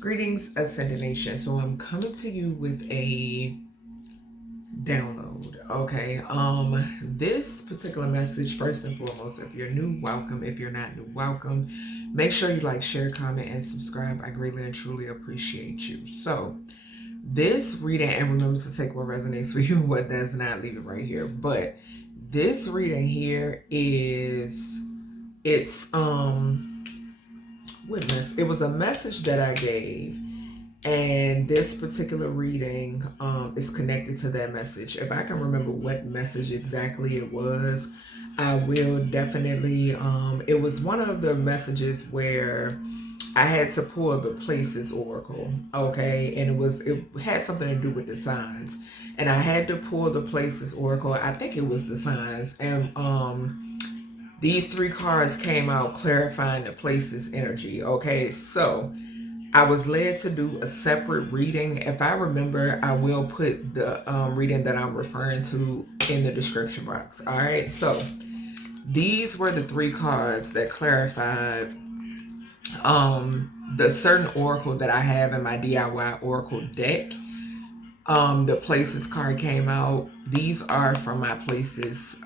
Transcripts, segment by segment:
Greetings, Ascended Nation. So I'm coming to you with a download. Okay. This particular message, first and foremost, if you're new, welcome. If you're not new, welcome. Make sure you like, share, comment, and subscribe. I greatly and truly appreciate you. So this reading, and remember to take what resonates for you, what does not, leave it right here. But this reading here is witness. It was a message that I gave, and this particular reading is connected to that message. If I can remember what message exactly it was, I will definitely. It was one of the messages where I had to pull the Places Oracle, okay, and it had something to do with the signs, and I had to pull the Places Oracle. I think it was the signs, and these three cards came out clarifying the Places energy. Okay, so I was led to do a separate reading. If I remember, I will put the reading that I'm referring to in the description box. All right, so these were the three cards that clarified the certain oracle that I have in my DIY oracle deck. The Places card came out. These are from my Places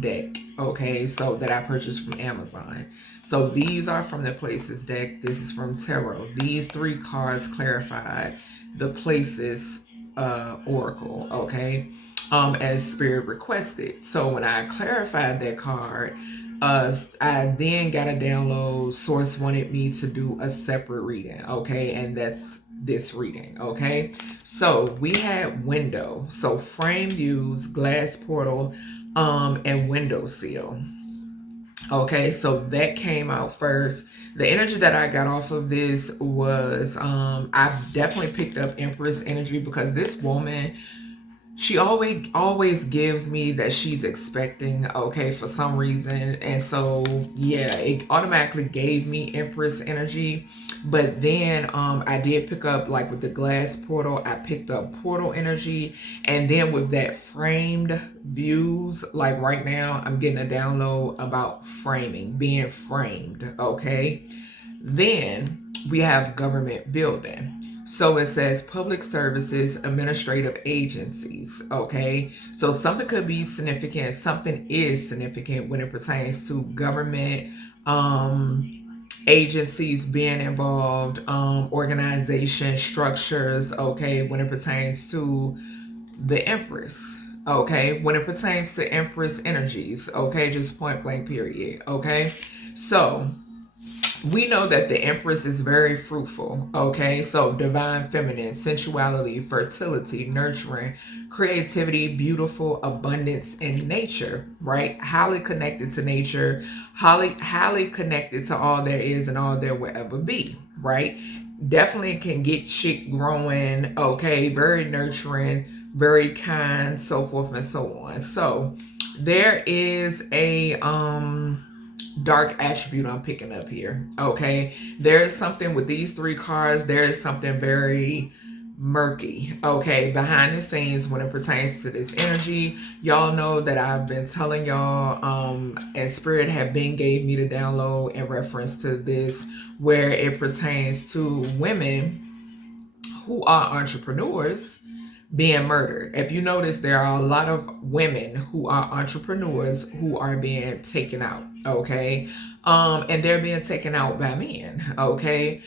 deck, okay, so that I purchased from Amazon. So these are from the Places deck. This is from Tarot. These three cards clarified the Places oracle, okay, as Spirit requested. So when I clarified that card, I then got a download. Source wanted me to do a separate reading, okay, and that's this reading, okay. So we had window, so frame views, glass portal, and window seal. Okay, so that came out first. The energy that I got off of this was I definitely picked up Empress energy, because this woman, she always gives me that she's expecting, okay, for some reason. And so yeah, it automatically gave me Empress energy. But then I did pick up, like with the glass portal, I picked up portal energy. And then with that framed views, like right now I'm getting a download about framing, being framed, okay. Then we have government building. So it says public services, administrative agencies, okay? So something could be significant, something is significant when it pertains to government agencies being involved, organization structures, okay, when it pertains to the Empress, okay, when it pertains to Empress energies, okay, just point blank period, okay. So we know that the Empress is very fruitful, okay? So divine feminine, sensuality, fertility, nurturing, creativity, beautiful, abundance, and nature, right? Highly connected to nature, highly connected to all there is and all there will ever be, right? Definitely can get shit growing, okay? Very nurturing, very kind, so forth and so on. So there is a dark attribute I'm picking up here, okay. There is something with these three cards. There is something very murky, okay, behind the scenes when it pertains to this energy. Y'all know that I've been telling y'all, and Spirit have been gave me the download in reference to this, where it pertains to women who are entrepreneurs being murdered. If you notice, there are a lot of women who are entrepreneurs who are being taken out, okay, and they're being taken out by men, okay.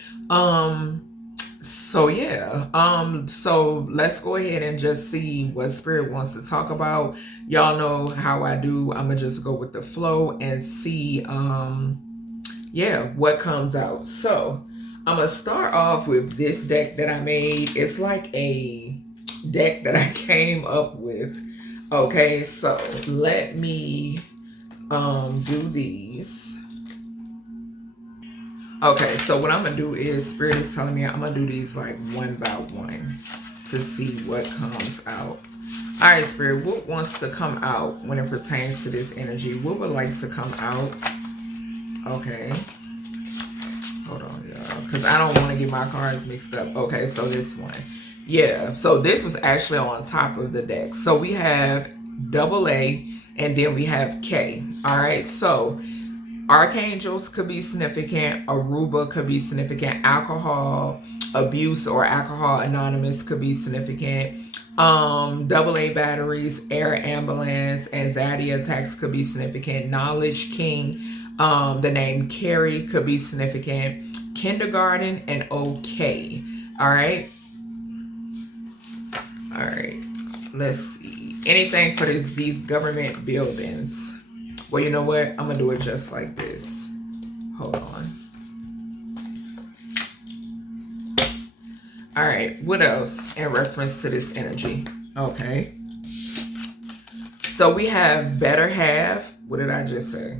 So yeah, so let's go ahead and just see what Spirit wants to talk about. Y'all know how I do. I'm gonna just go with the flow and see yeah, what comes out. So I'm gonna start off with this deck that I made. It's like a deck that I came up with, okay. So let me do these. Okay, so what I'm gonna do is, Spirit is telling me I'm gonna do these like one by one to see what comes out. All right, Spirit, what wants to come out when it pertains to this energy? What would like to come out? Okay, hold on, y'all, because I don't want to get my cards mixed up. Okay, so this one. Yeah, so this was actually on top of the deck. So we have AA and then we have K. All right, so Archangels could be significant. Aruba could be significant. Alcohol abuse or alcohol anonymous could be significant. AA batteries, air ambulance, anxiety attacks could be significant. Knowledge King, the name Carrie could be significant. Kindergarten and okay. All right. All right. Let's see. Anything for these government buildings. Well, you know what? I'm going to do it just like this. Hold on. All right. What else in reference to this energy? Okay. So we have better half. What did I just say?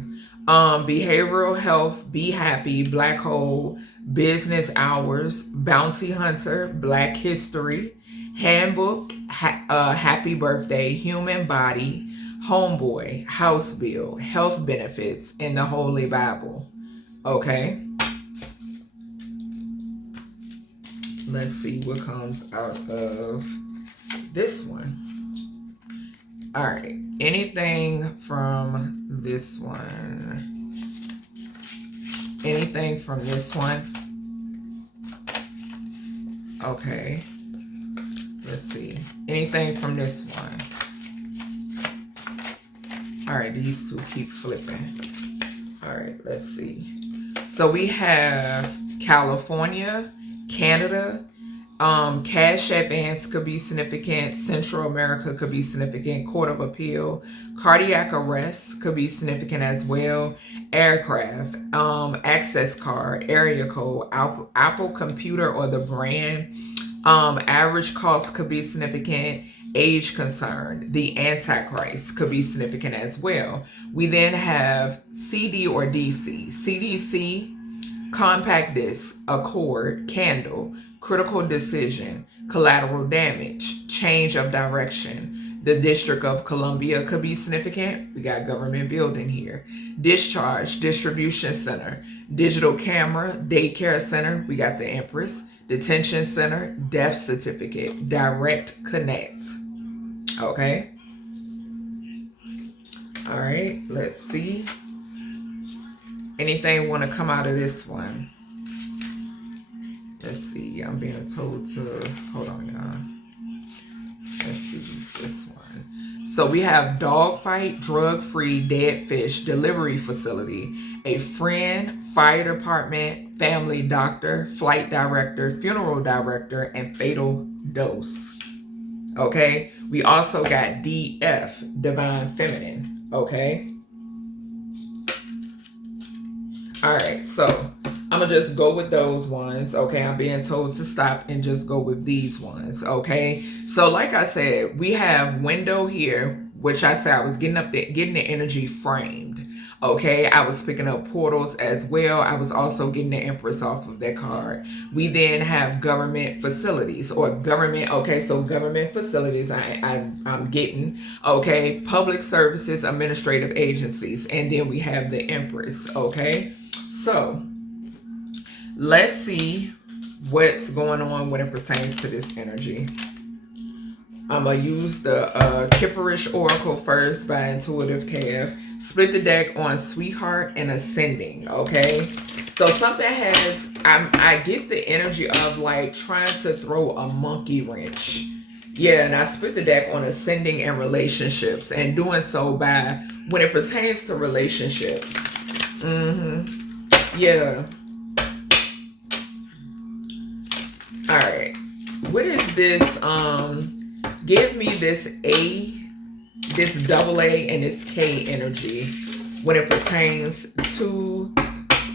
Behavioral health, be happy, black hole, business hours, bounty hunter, black history, handbook, happy birthday, human body, homeboy, house bill, health benefits, in the Holy Bible. Okay. Let's see what comes out of this one. All right. Anything from this one? Anything from this one? Okay. Let's see. Anything from this one? All right. These two keep flipping. All right. Let's see. So we have California, Canada, cash advance could be significant. Central America could be significant. Court of Appeal, cardiac arrest could be significant as well. Aircraft, access card, area code, Apple computer or the brand. Average cost could be significant. Age concern, the Antichrist could be significant as well. We then have CD or DC. CDC, compact disc, accord, candle, critical decision, collateral damage, change of direction. The District of Columbia could be significant. We got government building here. Discharge, distribution center, digital camera, daycare center. We got the Empress. Detention center, death certificate, direct connect. Okay. All right, let's see. Anything want to come out of this one? Let's see. I'm being told to, hold on, y'all. Let's see this one. So we have dogfight, drug-free, dead fish, delivery facility, a friend, fire department, family doctor, flight director, funeral director, and fatal dose. Okay. We also got DF, divine feminine. Okay. All right, so I'm going to just go with those ones, okay? I'm being told to stop and just go with these ones, okay? So like I said, we have window here, which I said I was getting the energy framed, okay? I was picking up portals as well. I was also getting the Empress off of that card. We then have government facilities or government, okay? So government facilities I'm getting, okay? Public services, administrative agencies, and then we have the Empress, okay? So let's see what's going on when it pertains to this energy. I'm going to use the Kipperish Oracle first by Intuitive Calf. Split the deck on Sweetheart and Ascending, okay? So something has, I get the energy of like trying to throw a monkey wrench. Yeah, and I split the deck on Ascending and relationships, and doing so by when it pertains to relationships. Yeah. All right. What is this? Give me this A, this double A, and this K energy when it pertains to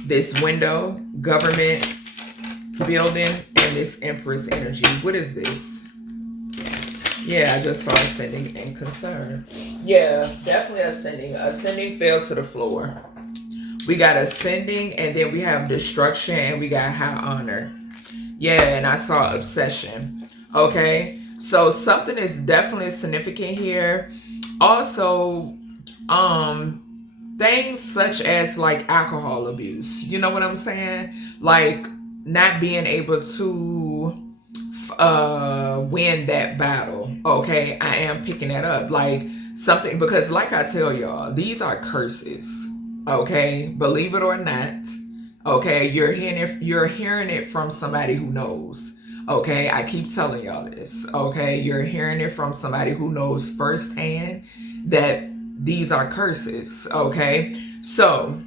this window, government, building, and this Empress energy. What is this? Yeah, I just saw Ascending and Concern. Yeah, definitely Ascending. Ascending fell to the floor. We got Ascending, and then we have Destruction, and we got High Honor. Yeah, and I saw Obsession. Okay, so something is definitely significant here. Also, things such as like alcohol abuse. You know what I'm saying? Like not being able to win that battle. Okay, I am picking that up. Like something, because like I tell y'all, these are curses. Okay, believe it or not. Okay, you're hearing it from somebody who knows. Okay, I keep telling y'all this. Okay, you're hearing it from somebody who knows firsthand that these are curses. Okay, so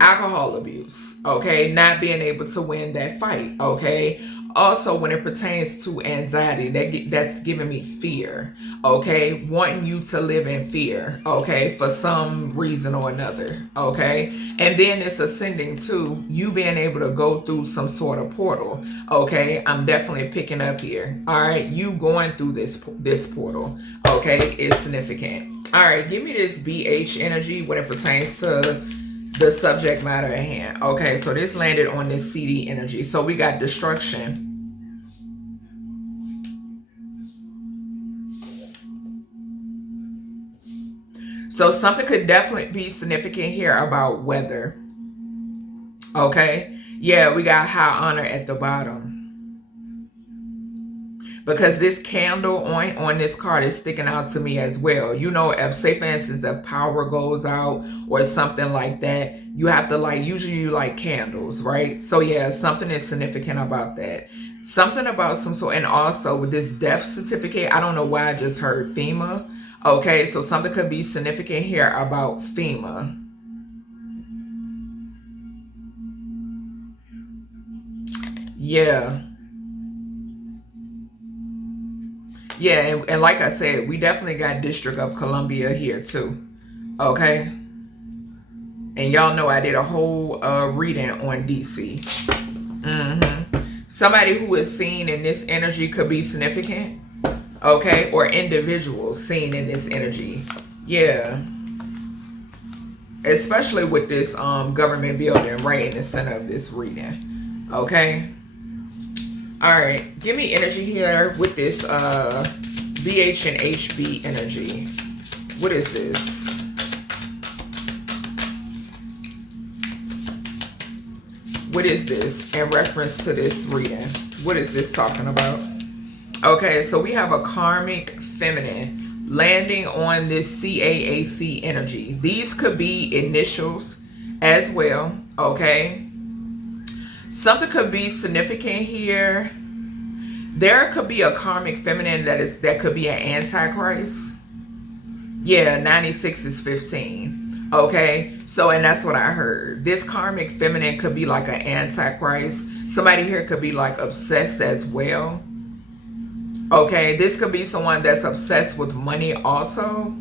alcohol abuse, okay, not being able to win that fight, okay. Also, when it pertains to anxiety, that's giving me fear, okay, wanting you to live in fear, okay, for some reason or another, okay. And then it's ascending to you being able to go through some sort of portal, okay. I'm definitely picking up here. All right, you going through this portal, okay, is significant. All right, give me this BH energy when it pertains to the subject matter at hand. Okay, so this landed on this CD energy. So we got destruction. So something could definitely be significant here about weather. Okay, yeah, we got high honor at the bottom. Because this candle on this card is sticking out to me as well. You know, if say for instance if power goes out or something like that, you have to like, usually you like candles, right? So yeah, something is significant about that. Something about some sort. And also with this death certificate, I don't know why I just heard FEMA. Okay, so something could be significant here about FEMA. Yeah. Yeah, and like I said, we definitely got District of Columbia here too. Okay. And y'all know I did a whole reading on DC. Somebody who is seen in this energy could be significant. Okay. Or individuals seen in this energy. Yeah. Especially with this government building right in the center of this reading. Okay. All right. Give me energy here with this BH and HB energy. What is this? What is this in reference to this reading? What is this talking about? Okay, so we have a karmic feminine landing on this CAAC energy. These could be initials as well, okay? Something could be significant here. There could be a karmic feminine that could be an antichrist. Yeah, 96 is 15. Okay, so and that's what I heard. This karmic feminine could be like an antichrist. Somebody here could be like obsessed as well. Okay, this could be someone that's obsessed with money also.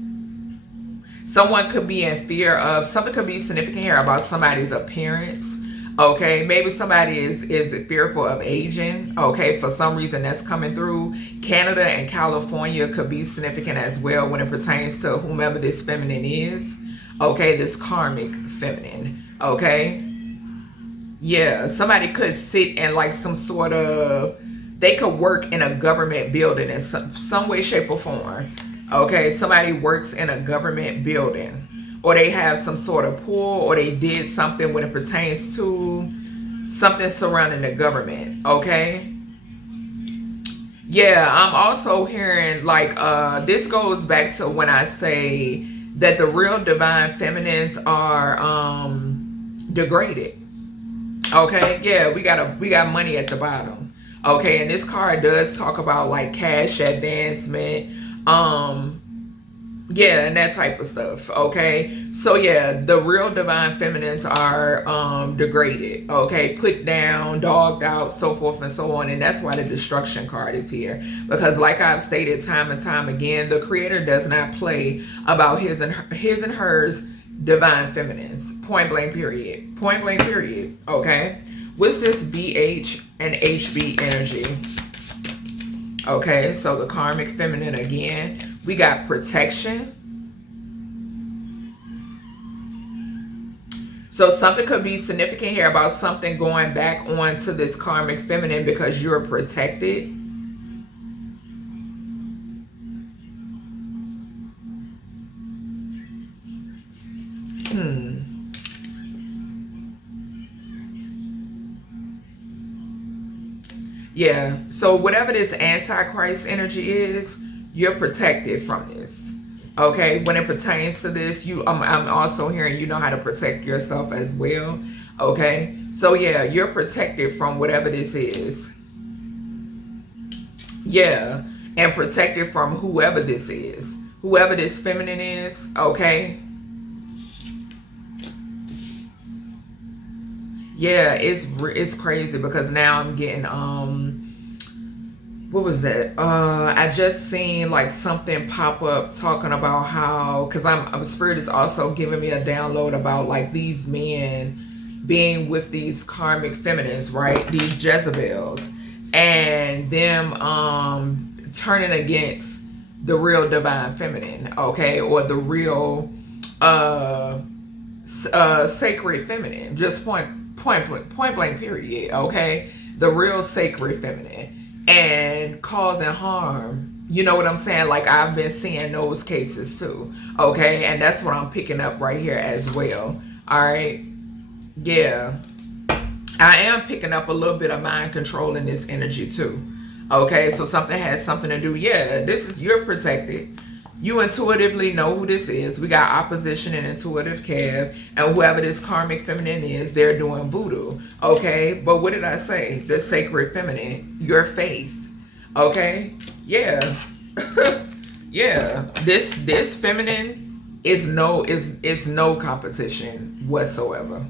Someone could be in fear of, something could be significant here about somebody's appearance. Okay, maybe somebody is fearful of aging. Okay, for some reason that's coming through. Canada and California could be significant as well when it pertains to whomever this feminine is. Okay, this karmic feminine. Okay, yeah, somebody could sit in like some sort of, they could work in a government building in some way, shape, or form. Okay, somebody works in a government building, or they have some sort of pool, or they did something when it pertains to something surrounding the government. Okay, yeah, I'm also hearing like this goes back to when I say that the real divine feminines are degraded. Okay, yeah, we got money at the bottom. Okay, and this card does talk about like cash advancement, yeah, and that type of stuff. Okay, so yeah, the real divine feminines are degraded. Okay, put down, dogged out, so forth and so on, and that's why the destruction card is here. Because like I've stated time and time again, the creator does not play about his and hers divine feminines. Point blank period. Point blank period. Okay, what's this BH and HB energy? Okay, so the karmic feminine again. We got protection. So something could be significant here about something going back onto this karmic feminine because you're protected. Yeah, so whatever this antichrist energy is, you're protected from this. Okay, when it pertains to this, I'm also hearing you know how to protect yourself as well. Okay, so yeah, you're protected from whatever this is. Yeah, and protected from whoever this is, whoever this feminine is. Okay. Yeah, it's crazy because now I'm getting what was that? I just seen like something pop up talking about how, because I'm spirit is also giving me a download about like these men being with these karmic feminines, right? These Jezebels, and them turning against the real divine feminine, okay, or the real uh sacred feminine, just point blank period, okay, the real sacred feminine, and causing harm. You know what I'm saying? Like I've been seeing those cases too, okay, and that's what I'm picking up right here as well. All right, yeah, I am picking up a little bit of mind control in this energy too. Okay, so something has something to do. Yeah, this is, you're protected. You intuitively know who this is. We got opposition and intuitive Cav, and whoever this karmic feminine is, they're doing voodoo. Okay, but what did I say? The sacred feminine, your faith. Okay, yeah, yeah. This feminine is no competition whatsoever.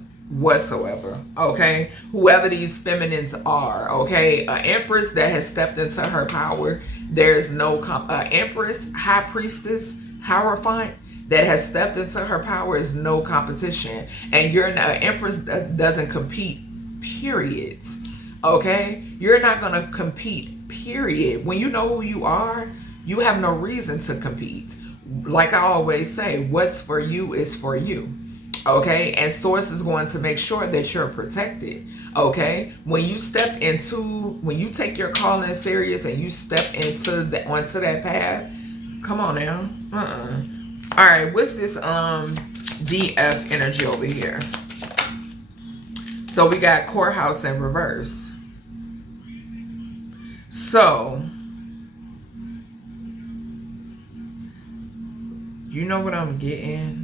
Okay, whoever these feminines are. Okay, an empress that has stepped into her power. There's no empress, high priestess, hierophant that has stepped into her power is no competition. And you're an empress that doesn't compete. Period. Okay, you're not gonna compete. Period. When you know who you are, you have no reason to compete. Like I always say, what's for you is for you. Okay, and source is going to make sure that you're protected. Okay, when you take your calling serious and you step onto that path, come on now. All right, what's this DF energy over here? So we got courthouse in reverse. So you know what I'm getting?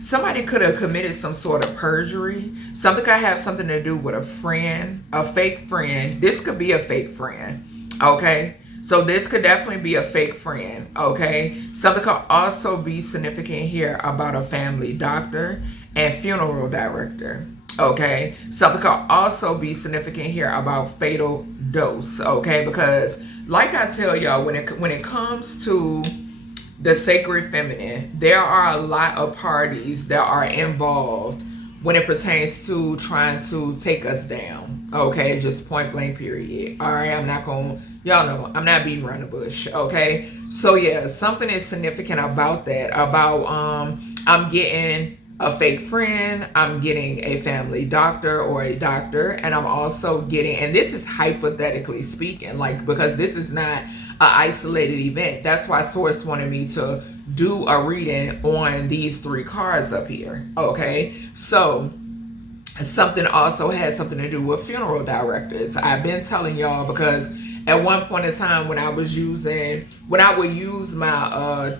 Somebody could have committed some sort of perjury. Something could have something to do with a friend, a fake friend. This could be a fake friend. Okay, so this could definitely be a fake friend. Okay, something could also be significant here about a family doctor and funeral director. Okay, something could also be significant here about fatal dose. Okay, because like I tell y'all, when it comes to the sacred feminine, there are a lot of parties that are involved when it pertains to trying to take us down. Okay, just point blank period. All right, I'm not gonna, y'all know I'm not beating around the bush. Okay, so yeah, something is significant about that. About I'm getting a fake friend, I'm getting a family doctor or a doctor, and I'm also getting, and this is hypothetically speaking, like, because this is not an isolated event. That's why source wanted me to do a reading on these three cards up here. Okay, so something also has something to do with funeral directors. I've been telling y'all, because at one point in time when I would use my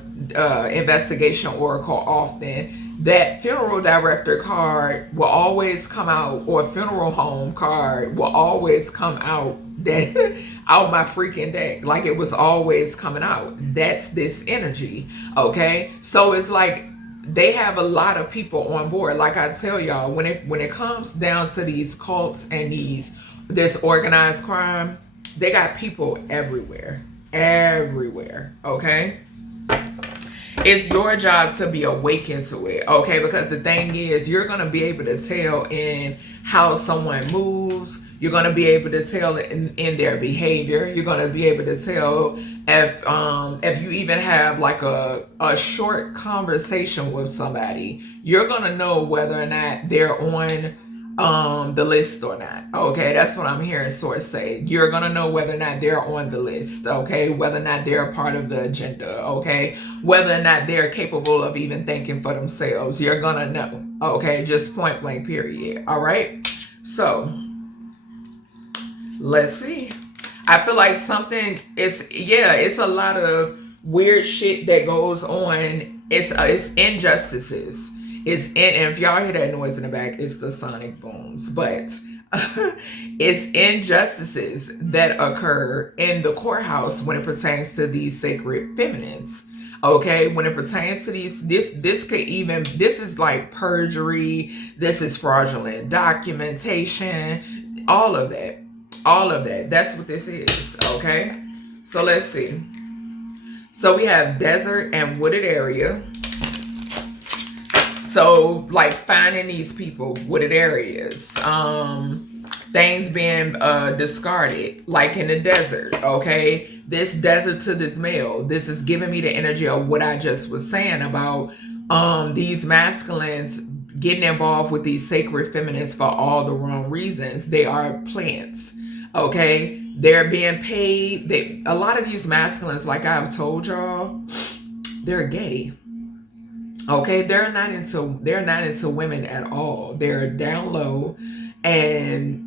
investigation oracle often, that funeral director card will always come out, or funeral home card will always come out that out my freaking deck. Like it was always coming out. That's this energy. Okay, so it's like they have a lot of people on board. Like I tell y'all, when it comes down to these cults and this organized crime, they got people everywhere. Okay, it's your job to be awakened to it. Okay, because the thing is, you're going to be able to tell in how someone moves. You're going to be able to tell in their behavior. You're going to be able to tell if you even have like a short conversation with somebody. You're going to know whether or not they're on the list or not. Okay, that's what I'm hearing source say. You're gonna know whether or not they're on the list. Okay, whether or not they're a part of the agenda. Okay, whether or not they're capable of even thinking for themselves. You're gonna know. Okay, just point blank period. All right, so let's see. I feel like something is, yeah, it's a lot of weird shit that goes on. It's injustices. And if y'all hear that noise in the back, it's the sonic booms. But it's injustices that occur in the courthouse when it pertains to these sacred feminines. Okay, when it pertains to this is like perjury, this is fraudulent documentation, all of that. All of that. That's what this is. Okay, so let's see. So we have desert and wooded area. So like finding these people, wooded areas, things being discarded, like in the desert. Okay, this desert to this male, this is giving me the energy of what I just was saying about these masculines getting involved with these sacred feminines for all the wrong reasons. They are plants. Okay, they're being paid. A lot of these masculines, like I've told y'all, they're gay. Okay, they're not into women at all. They're down low, and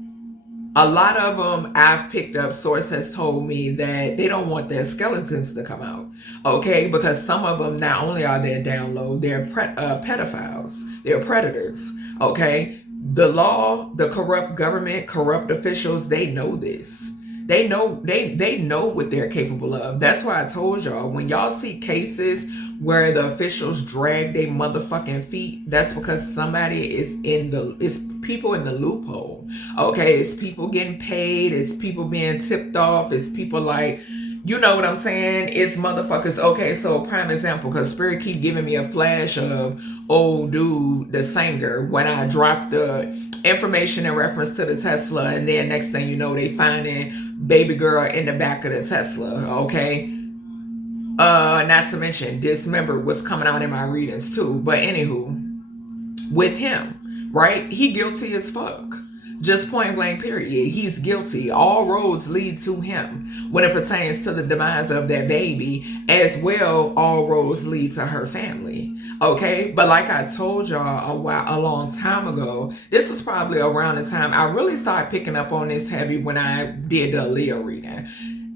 a lot of them I've picked up. Source has told me that they don't want their skeletons to come out. Okay, because some of them, not only are they down low, they're pedophiles. They're predators. Okay, the law, the corrupt government, corrupt officials, they know this. They know what they're capable of. That's why I told y'all, when y'all see cases where the officials drag their motherfucking feet, that's because somebody is it's people in the loophole. Okay, it's people getting paid, it's people being tipped off, it's people like, you know what I'm saying? It's motherfuckers. Okay, so prime example, because Spirit keep giving me a flash of old dude, the singer, when I dropped the information in reference to the Tesla, and then next thing you know, they finding baby girl in the back of the Tesla. Okay, not to mention dismembered was coming out in my readings too. But anywho, with him, right? He guilty as fuck. Just point blank period. He's guilty. All roads lead to him when it pertains to the demise of that baby. As well, all roads lead to her family. Okay, but like I told y'all a long time ago, this was probably around the time I really started picking up on this heavy when I did the Leo reading.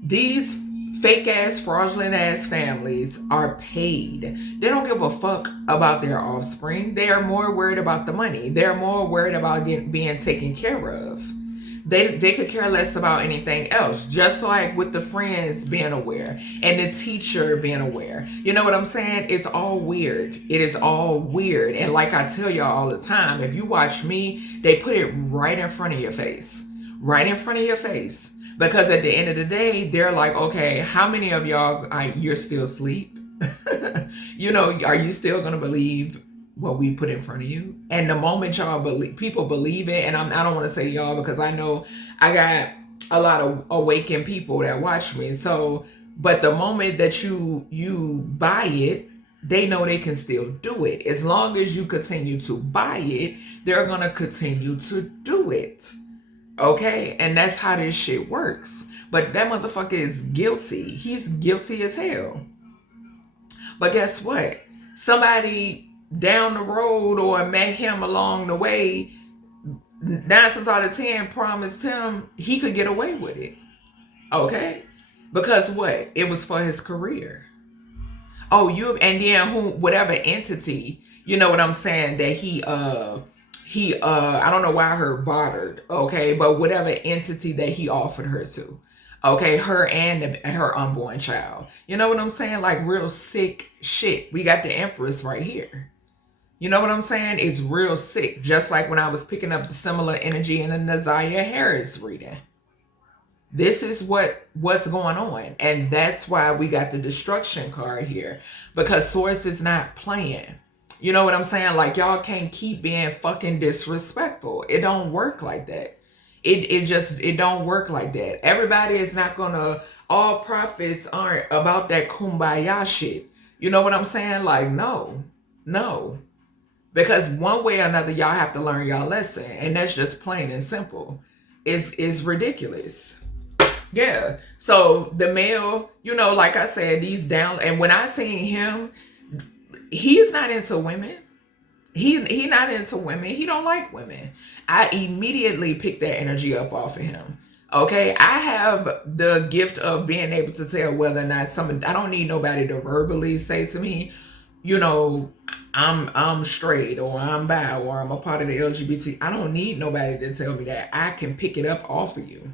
These fake ass, fraudulent ass families are paid. They don't give a fuck about their offspring. They are more worried about the money. They're more worried about being taken care of. They could care less about anything else. Just like with the friends being aware and the teacher being aware. You know what I'm saying? It's all weird. It is all weird. And like I tell y'all all the time, if you watch me, they put it right in front of your face. Right in front of your face. Because at the end of the day, they're like, okay, how many of y'all, you're still asleep? You know, are you still going to believe what we put in front of you? And the moment people believe it, and I don't want to say y'all because I know I got a lot of awakened people that watch me. So, but the moment that you buy it, they know they can still do it. As long as you continue to buy it, they're going to continue to do it. Okay, and that's how this shit works. But that motherfucker is guilty. He's guilty as hell. But guess what? Somebody down the road or met him along the way, 9 times out of 10 promised him he could get away with it. Okay? Because what? It was for his career. Oh, and then whatever entity, you know what I'm saying, that he I don't know why I heard bartered, okay, but whatever entity that he offered her to, okay, her and her unborn child. You know what I'm saying? Like real sick shit. We got the Empress right here. You know what I'm saying? It's real sick. Just like when I was picking up the similar energy in the Nazaria Harris reading. This is what's going on. And that's why we got the destruction card here. Because Source is not playing. You know what I'm saying? Like, y'all can't keep being fucking disrespectful. It don't work like that. It don't work like that. Everybody is not gonna, all prophets aren't about that kumbaya shit. You know what I'm saying? Like, no. Because one way or another, y'all have to learn y'all lesson. And that's just plain and simple. It's ridiculous. Yeah. So the male, you know, like I said, these down, and when I seen him, he's not into women. He not into women. He don't like women. I immediately picked that energy up off of him. Okay, I have the gift of being able to tell whether or not someone. I don't need nobody to verbally say to me, you know, I'm straight or I'm bi or I'm a part of the LGBT. I don't need nobody to tell me that. I can pick it up off of you.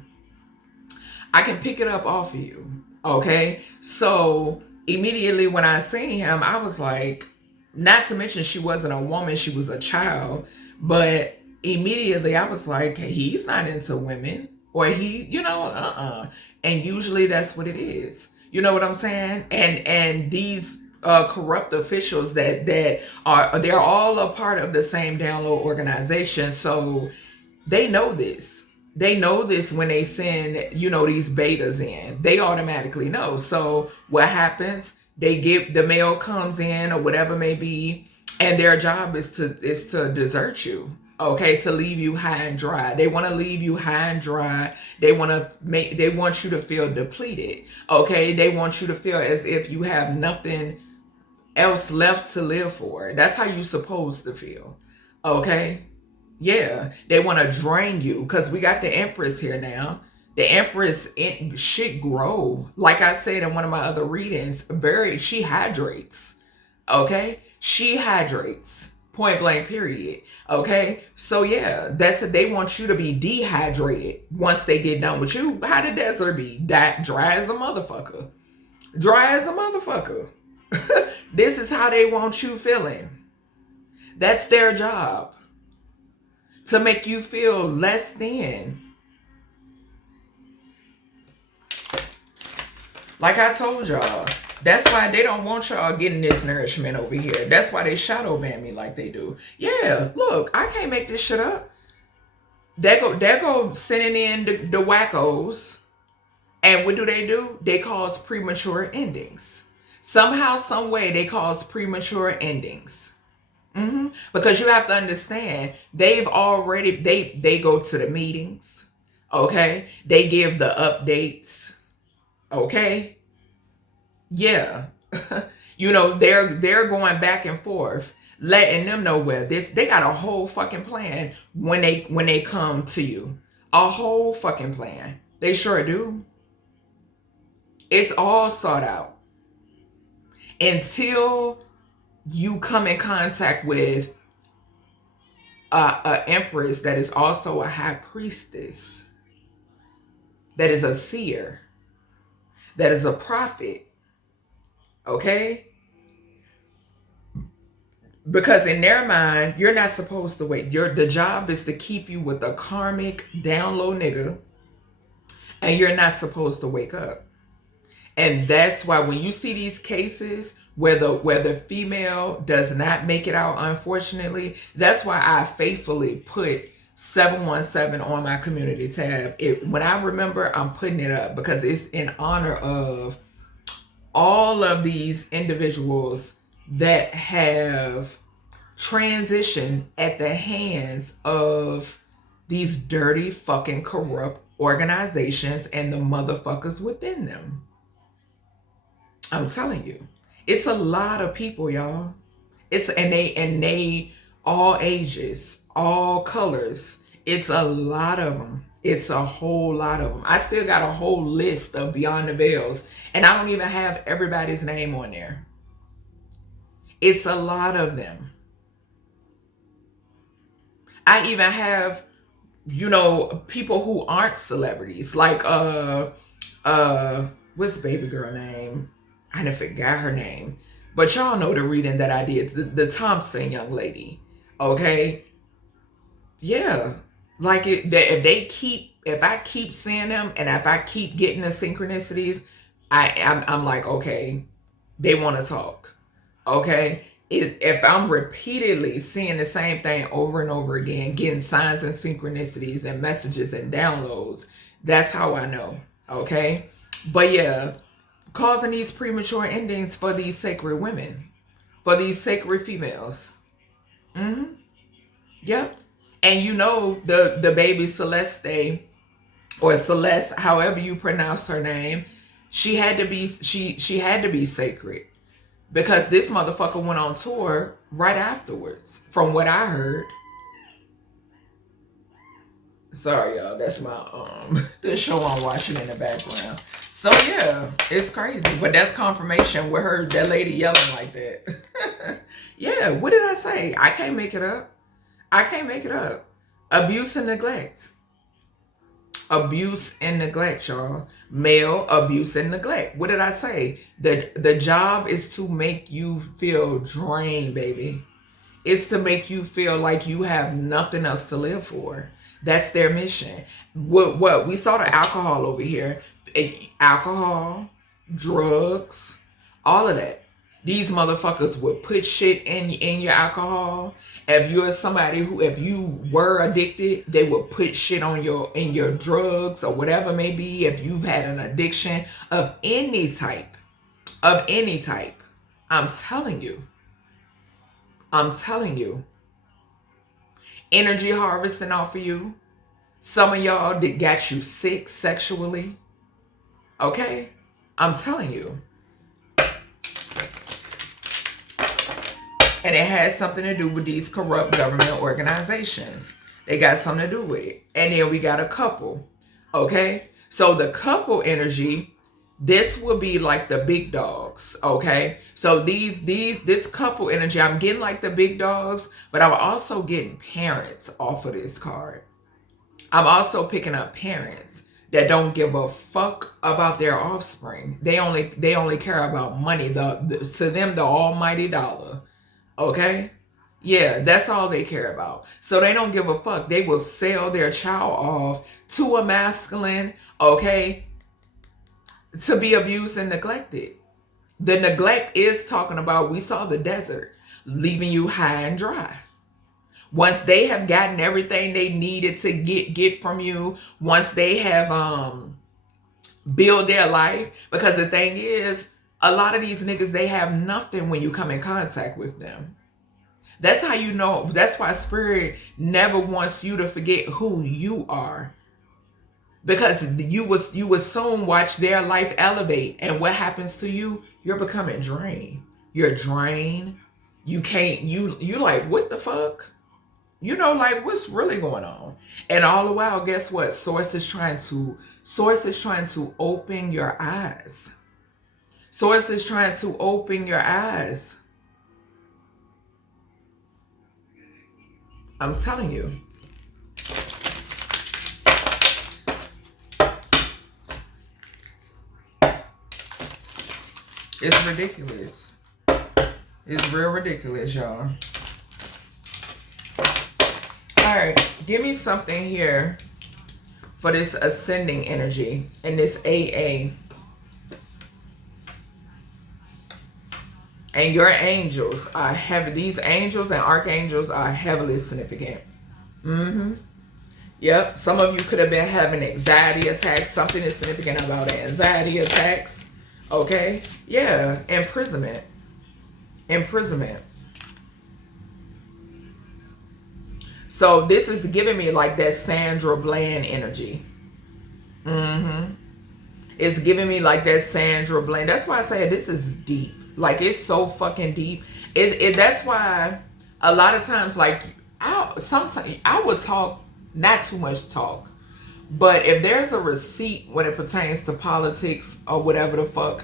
I can pick it up off of you. Okay, so immediately when I seen him, I was like, not to mention she wasn't a woman, she was a child, but immediately I was like, he's not into women, or he, and usually that's what it is. You know what I'm saying? And these corrupt officials that are, they're all a part of the same download organization, so they know this. They know this when they send, these betas in. They automatically know. So what happens? They get, the mail comes in or whatever may be, and their job is to desert you. Okay, to leave you high and dry. They want to leave you high and dry. They want you to feel depleted. Okay, they want you to feel as if you have nothing else left to live for. That's how you supposed to feel. Okay? Yeah, they want to drain you because we got the Empress here now. The Empress shit grow. Like I said in one of my other readings, she hydrates. Okay, she hydrates. Point blank. Period. Okay, so yeah, they want you to be dehydrated once they get done with you. How the desert be? That dry as a motherfucker. Dry as a motherfucker. This is how they want you feeling. That's their job. To make you feel less than. Like I told y'all, that's why they don't want y'all getting this nourishment over here. That's why they shadow ban me like they do. Yeah, look, I can't make this shit up. They go sending in the wackos. And what do? They cause premature endings. Somehow, some way, they cause premature endings. Because you have to understand, they've already, they go to the meetings. Okay, they give the updates. Okay, yeah. They're going back and forth, letting them know where they got a whole fucking plan when they come to you. A whole fucking plan. They sure do. It's all sought out. Until you come in contact with a empress that is also a high priestess, that is a seer, that is a prophet. Okay? Because in their mind, you're not supposed to wait. The job is to keep you with a karmic down low nigga, and you're not supposed to wake up. And that's why when you see these cases where the female does not make it out, unfortunately, that's why I faithfully put 717 on my community tab. When I remember, I'm putting it up because it's in honor of all of these individuals that have transitioned at the hands of these dirty fucking corrupt organizations and the motherfuckers within them. I'm telling you, it's a lot of people, y'all. And they all ages, all colors. It's a lot of them. It's a whole lot of them. I still got a whole list of Beyond the Veils, and I don't even have everybody's name on there. It's a lot of them. I even have, people who aren't celebrities, like what's the baby girl name? I done forgot her name. But y'all know the reading that I did, the Thompson young lady. Okay? Yeah. Like if I keep seeing them and if I keep getting the synchronicities, I'm like, okay, they want to talk. Okay? If I'm repeatedly seeing the same thing over and over again, getting signs and synchronicities and messages and downloads, that's how I know. Okay? But yeah, causing these premature endings for these sacred women, for these sacred females. Yep. And the baby Celeste, or Celeste, however you pronounce her name, she had to be sacred, because this motherfucker went on tour right afterwards, from what I heard. Sorry, y'all. That's my the show I'm watching in the background. So yeah, it's crazy, but that's confirmation with her, that lady yelling like that. Yeah, what did I say? I can't make it up. I can't make it up. Abuse and neglect. Abuse and neglect, y'all. Male abuse and neglect. What did I say? The job is to make you feel drained, baby. It's to make you feel like you have nothing else to live for. That's their mission. What we saw the alcohol over here. Alcohol, drugs, all of that. These motherfuckers would put shit in your alcohol. If you're somebody who, if you were addicted, they would put shit on in your drugs or whatever it may be. If you've had an addiction of any type, I'm telling you, I'm telling you, energy harvesting off of you. Some of y'all that got you sick sexually. Okay? I'm telling you. And it has something to do with these corrupt government organizations. They got something to do with it. And then we got a couple. Okay? So the couple energy, this will be like the big dogs. Okay? So this couple energy, I'm getting like the big dogs, but I'm also getting parents off of this card. I'm also picking up parents that don't give a fuck about their offspring. They only care about money. To them, the almighty dollar. Okay? Yeah, that's all they care about. So they don't give a fuck. They will sell their child off to a masculine, okay, to be abused and neglected. The neglect is talking about, we saw the desert, leaving you high and dry. Once they have gotten everything they needed to get from you, once they have built their life, because the thing is, a lot of these niggas, they have nothing when you come in contact with them. That's how you know. That's why spirit never wants you to forget who you are, because you will soon watch their life elevate, and what happens to you? You're becoming drained. You're drained. You can't. You like, what the fuck? You know, like, what's really going on? And all the while, guess what? Source is trying to open your eyes. Source is trying to open your eyes. I'm telling you. It's ridiculous. It's real ridiculous, y'all. All right, give me something here for this ascending energy and this AA. And your angels are heavy. These angels and archangels are heavily significant. Yep. Some of you could have been having anxiety attacks. Something is significant about anxiety attacks. Okay. Yeah. Imprisonment. Imprisonment. So this is giving me like that Sandra Bland energy. It's giving me like that Sandra Bland. That's why I say this is deep. Like, it's so fucking deep. That's why a lot of times, like, sometimes I would talk, not too much talk, but if there's a receipt when it pertains to politics or whatever the fuck,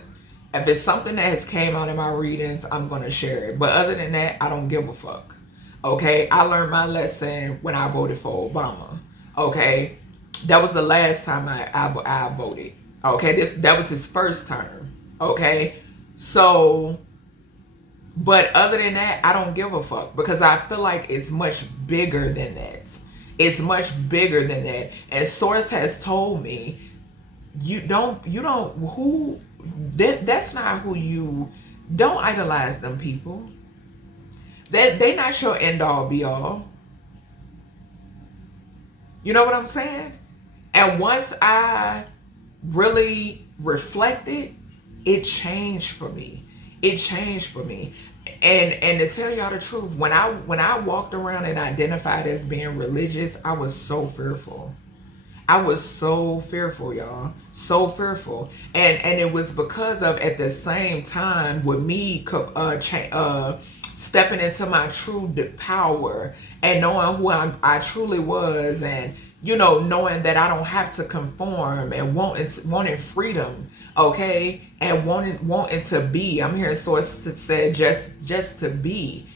if it's something that has came out in my readings, I'm gonna share it. But other than that, I don't give a fuck. Okay, I learned my lesson when I voted for Obama. Okay, that was the last time I voted. Okay, that was his first term. Okay, so, but other than that, I don't give a fuck, because I feel like it's much bigger than that. It's much bigger than that. And Source has told me, that's not who you, don't idolize them people. They not your end all be all. You know what I'm saying? And once I really reflected, it changed for me. It changed for me. And to tell y'all the truth, when I walked around and identified as being religious, I was so fearful. I was so fearful, y'all. So fearful. And it was because of, at the same time, with me stepping into my true power and knowing who I truly was, and you know, knowing that I don't have to conform and wanting freedom, okay, and wanting to be. I'm hearing source to say just to be.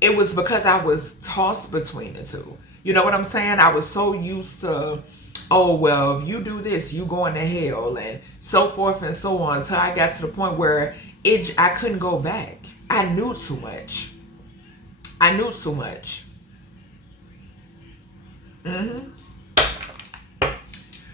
It was because I was tossed between the two. You know what I'm saying? I was so used to, oh well, if you do this, you going to hell, and so forth and so on. Until I got to the point where I couldn't go back. I knew too much. I knew too much.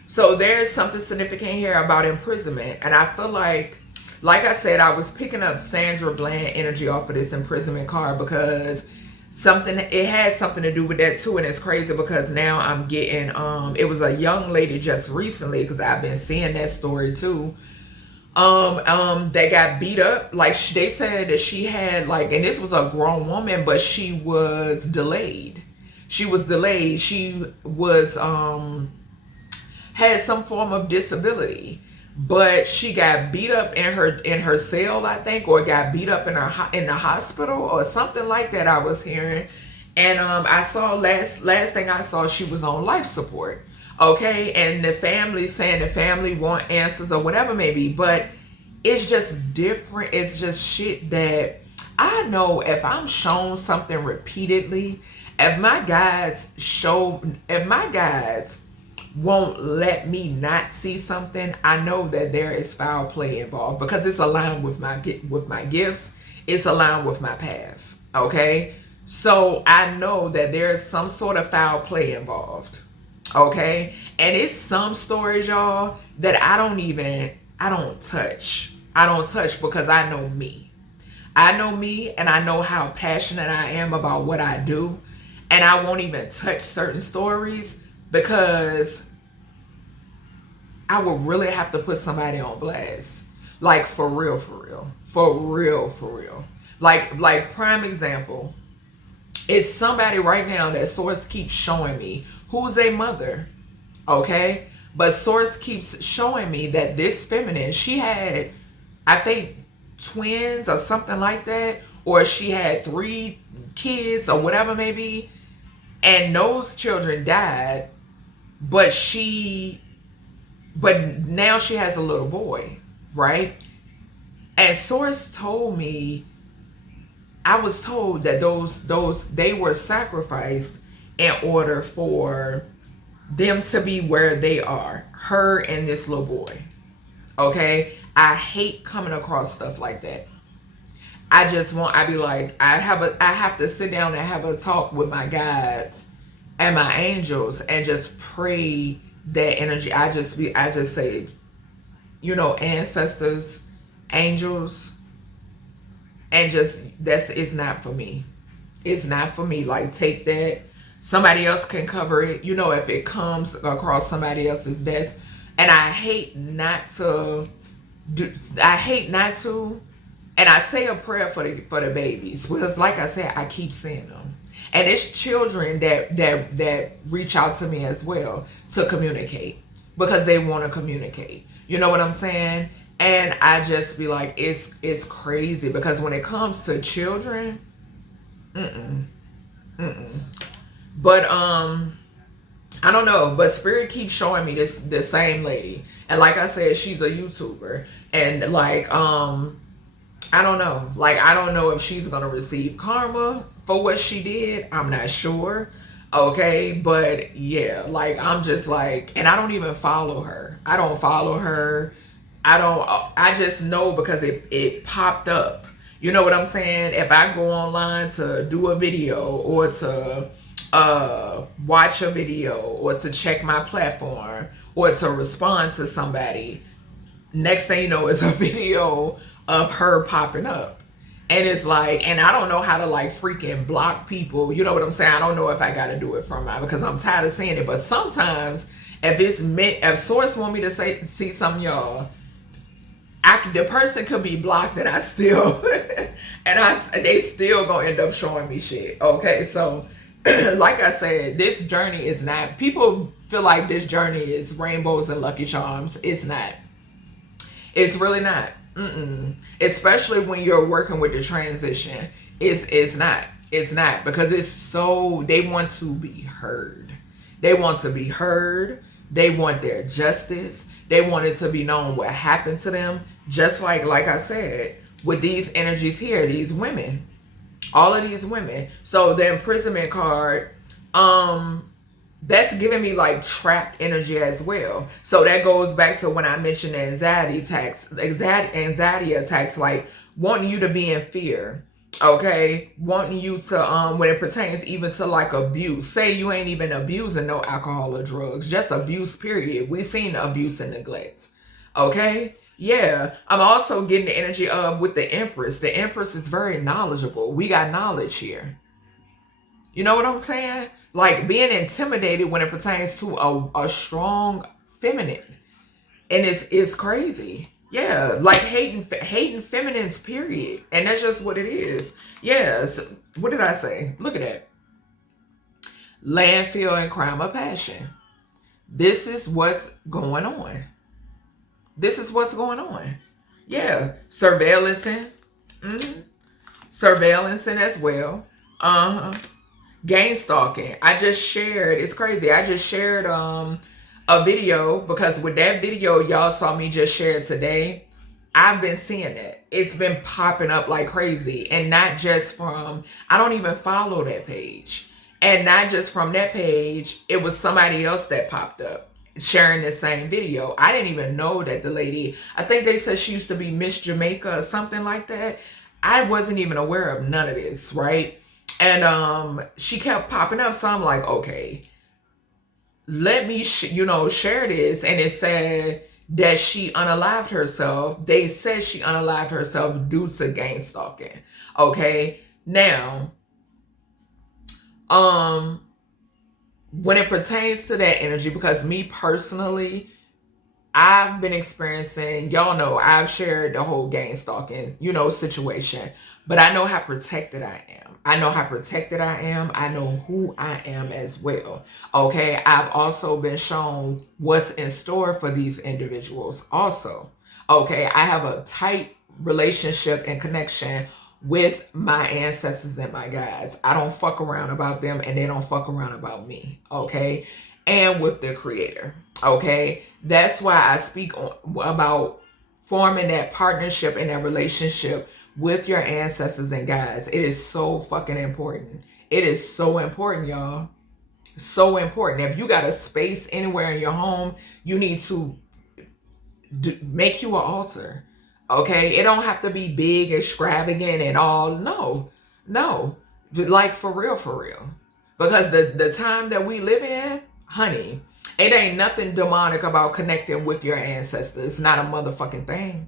So there's something significant here about imprisonment, and I feel like I said, I was picking up Sandra Bland energy off of this imprisonment card because it has something to do with that too. And it's crazy because now I'm getting it was a young lady just recently, because I've been seeing that story too, that got beat up. Like they said that she had, like, and this was a grown woman, but she was delayed. She was had some form of disability, but she got beat up in her cell, I think, or got beat up in the hospital or something like that, I was hearing. And I saw last thing I saw, she was on life support. Okay, and the family saying the family want answers or whatever maybe, but it's just different. It's just shit that I know if I'm shown something repeatedly, if my guides won't let me not see something, I know that there is foul play involved, because it's aligned with my gifts. It's aligned with my path. Okay, so I know that there is some sort of foul play involved. Okay, and it's some stories, y'all, that I don't touch. I don't touch because I know me. I know me, and I know how passionate I am about what I do, and I won't even touch certain stories because I would really have to put somebody on blast. Like for real. Like prime example, it's somebody right now that source keeps showing me who's a mother, okay? But source keeps showing me that this feminine, she had, I think, twins or something like that, or she had 3 kids or whatever maybe, and those children died, but now she has a little boy, right? And source told me, I was told that they were sacrificed in order for them to be where they are, her and this little boy. Okay, I hate coming across stuff like that. I be like, I have to sit down and have a talk with my guides and my angels and just pray that energy. I just say, you know, ancestors, angels, and just it's not for me. It's not for me. Like, take that. Somebody else can cover it, you know, if it comes across somebody else's desk. And I hate not to, and I say a prayer for the babies, because like I said, I keep seeing them. And it's children that reach out to me as well to communicate, because they want to communicate. You know what I'm saying? And I just be like, it's crazy, because when it comes to children, But I don't know, but spirit keeps showing me this same lady, and like I said, she's a YouTuber, and like I don't know, like I don't know if she's gonna receive karma for what she did. I'm not sure. Okay, but yeah, like I'm just like, and I don't even follow her. I don't follow her. I just know because it popped up. You know what I'm saying? If I go online to do a video, or to watch a video, or to check my platform, or to respond to somebody, next thing you know is a video of her popping up. And it's like, and I don't know how to like freaking block people. You know what I'm saying? I don't know if I got to do it from because I'm tired of seeing it. But sometimes if source want me to see something, y'all, the person could be blocked, and I still they still gonna end up showing me shit. Okay, so like I said, this journey is not, people feel like this journey is rainbows and lucky charms. It's not. It's really not. Especially when you're working with the transition. It's not. It's not, because it's so, they want to be heard. They want to be heard. They want their justice. They want it to be known what happened to them. Just like I said, with these energies here, these women, all of these women. So the imprisonment card, that's giving me like trapped energy as well. So that goes back to when I mentioned anxiety attacks, like wanting you to be in fear. Okay, wanting you to when it pertains even to like abuse. Say you ain't even abusing no alcohol or drugs, just abuse period. We seen abuse and neglect. Okay, yeah. I'm also getting the energy of with the Empress. The Empress is very knowledgeable. We got knowledge here. You know what I'm saying? Like being intimidated when it pertains to a strong feminine. And it's crazy. Yeah, like hating feminines, period. And that's just what it is. Yes. What did I say? Look at that. Landfill and crime of passion. This is what's going on. This is what's going on. Yeah. Surveillancing. Surveillancing as well. Gang stalking. I just shared, it's crazy. I just shared a video because with that video y'all saw me just share today, I've been seeing that. It's been popping up like crazy. And not just from, I don't even follow that page. And not just from that page, it was somebody else that popped up sharing the same video. I didn't even know that the lady, I think they said she used to be Miss Jamaica or something like that. I wasn't even aware of none of this, right? And she kept popping up. So I'm like, okay, let me, share this. And it said that she unalived herself. They said she unalived herself due to gang stalking. Okay. Now, when it pertains to that energy, because me personally, I've been experiencing, y'all know, I've shared the whole gang stalking, situation, but I know how protected I am. I know how protected I am. I know who I am as well. Okay. I've also been shown what's in store for these individuals also. Okay. I have a tight relationship and connection with my ancestors and my guides. I don't fuck around about them and they don't fuck around about me. Okay. And with the creator. Okay. That's why I speak about forming that partnership and that relationship with your ancestors and guides. It is so fucking important. It is so important, y'all. So important. If you got a space anywhere in your home, you need to make you an altar. Okay. It don't have to be big, extravagant and all. No. Like for real. Because the time that we live in, honey, it ain't nothing demonic about connecting with your ancestors. Not a motherfucking thing.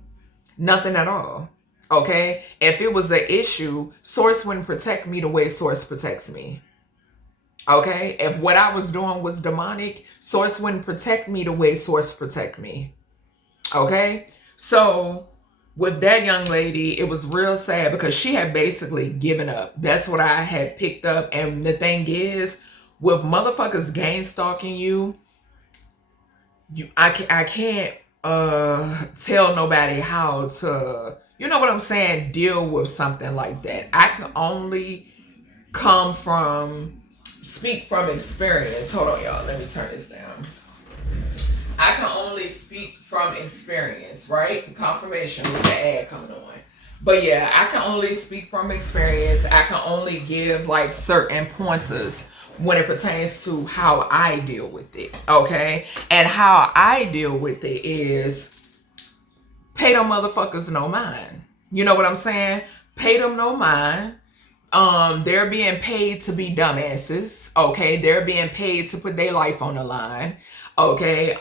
Nothing at all. Okay? If it was an issue, Source wouldn't protect me the way Source protects me. Okay? If what I was doing was demonic, Source wouldn't protect me the way Source protect me. Okay? So, with that young lady, it was real sad because she had basically given up. That's what I had picked up. And the thing is, with motherfuckers gang stalking you, I can't tell nobody how to, you know what I'm saying, deal with something like that. I can only speak from experience. Hold on, y'all. Let me turn this down. I can only speak from experience, right? Confirmation with the ad coming on. But yeah, I can only speak from experience. I can only give like certain pointers when it pertains to how I deal with it, okay? And how I deal with it is pay them motherfuckers no mind. You know what I'm saying? Pay them no mind. They're being paid to be dumbasses, okay? They're being paid to put their life on the line, okay?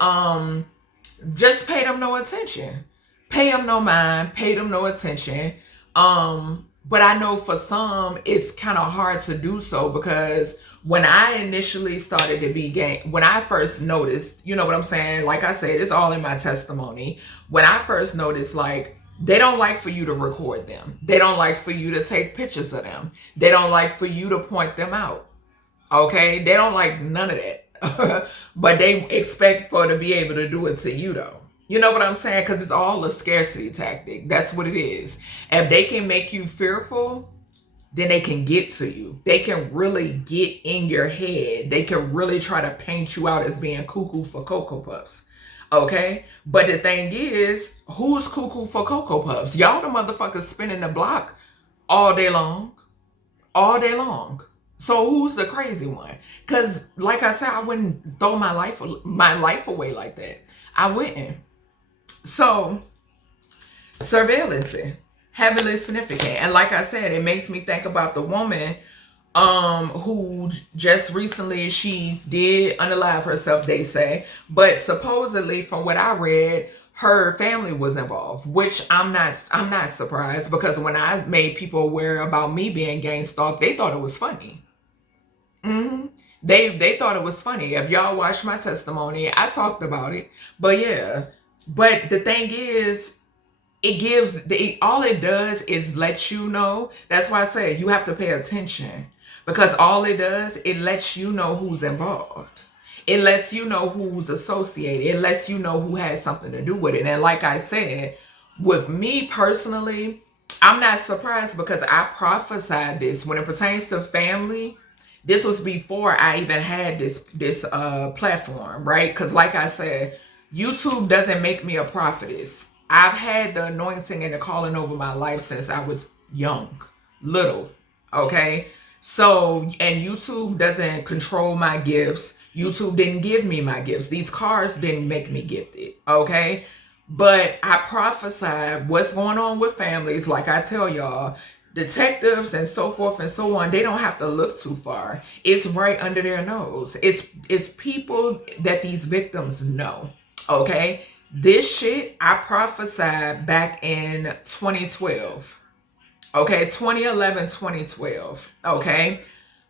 Just pay them no attention. Pay them no mind. Pay them no attention. But I know for some, it's kind of hard to do so because when I initially started to be when I first noticed, you know what I'm saying? Like I said, it's all in my testimony. When I first noticed, like, they don't like for you to record them. They don't like for you to take pictures of them. They don't like for you to point them out. Okay? They don't like none of that. But they expect for to be able to do it to you though. You know what I'm saying? Because it's all a scarcity tactic. That's what it is. If they can make you fearful, then they can get to you. They can really get in your head. They can really try to paint you out as being cuckoo for Cocoa Puffs. Okay? But the thing is, who's cuckoo for Cocoa Puffs? Y'all the motherfuckers spinning the block all day long. All day long. So who's the crazy one? Because like I said, I wouldn't throw my life away like that. I wouldn't. So surveillance, heavily significant. And like I said, it makes me think about the woman who just recently, she did unalive herself, they say, but supposedly from what I read, her family was involved, which I'm not surprised, because when I made people aware about me being gang stalked, they thought it was funny. They thought it was funny. If y'all watch my testimony, I talked about it. But yeah, but the thing is, it gives all it does is let you know. That's why I say you have to pay attention, because all it does, it lets you know who's involved. It lets you know who's associated. It lets you know who has something to do with it. And like I said, with me personally, I'm not surprised, because I prophesied this when it pertains to family. This was before I even had this platform, right? Because like I said, YouTube doesn't make me a prophetess. I've had the anointing and the calling over my life since I was young, little, okay? So, and YouTube doesn't control my gifts. YouTube didn't give me my gifts. These cars didn't make me gifted, okay? But I prophesied what's going on with families. Like I tell y'all, detectives and so forth and so on, they don't have to look too far. It's right under their nose. It's people that these victims know, okay? This shit, I prophesied back in 2012. Okay, 2011, 2012. Okay.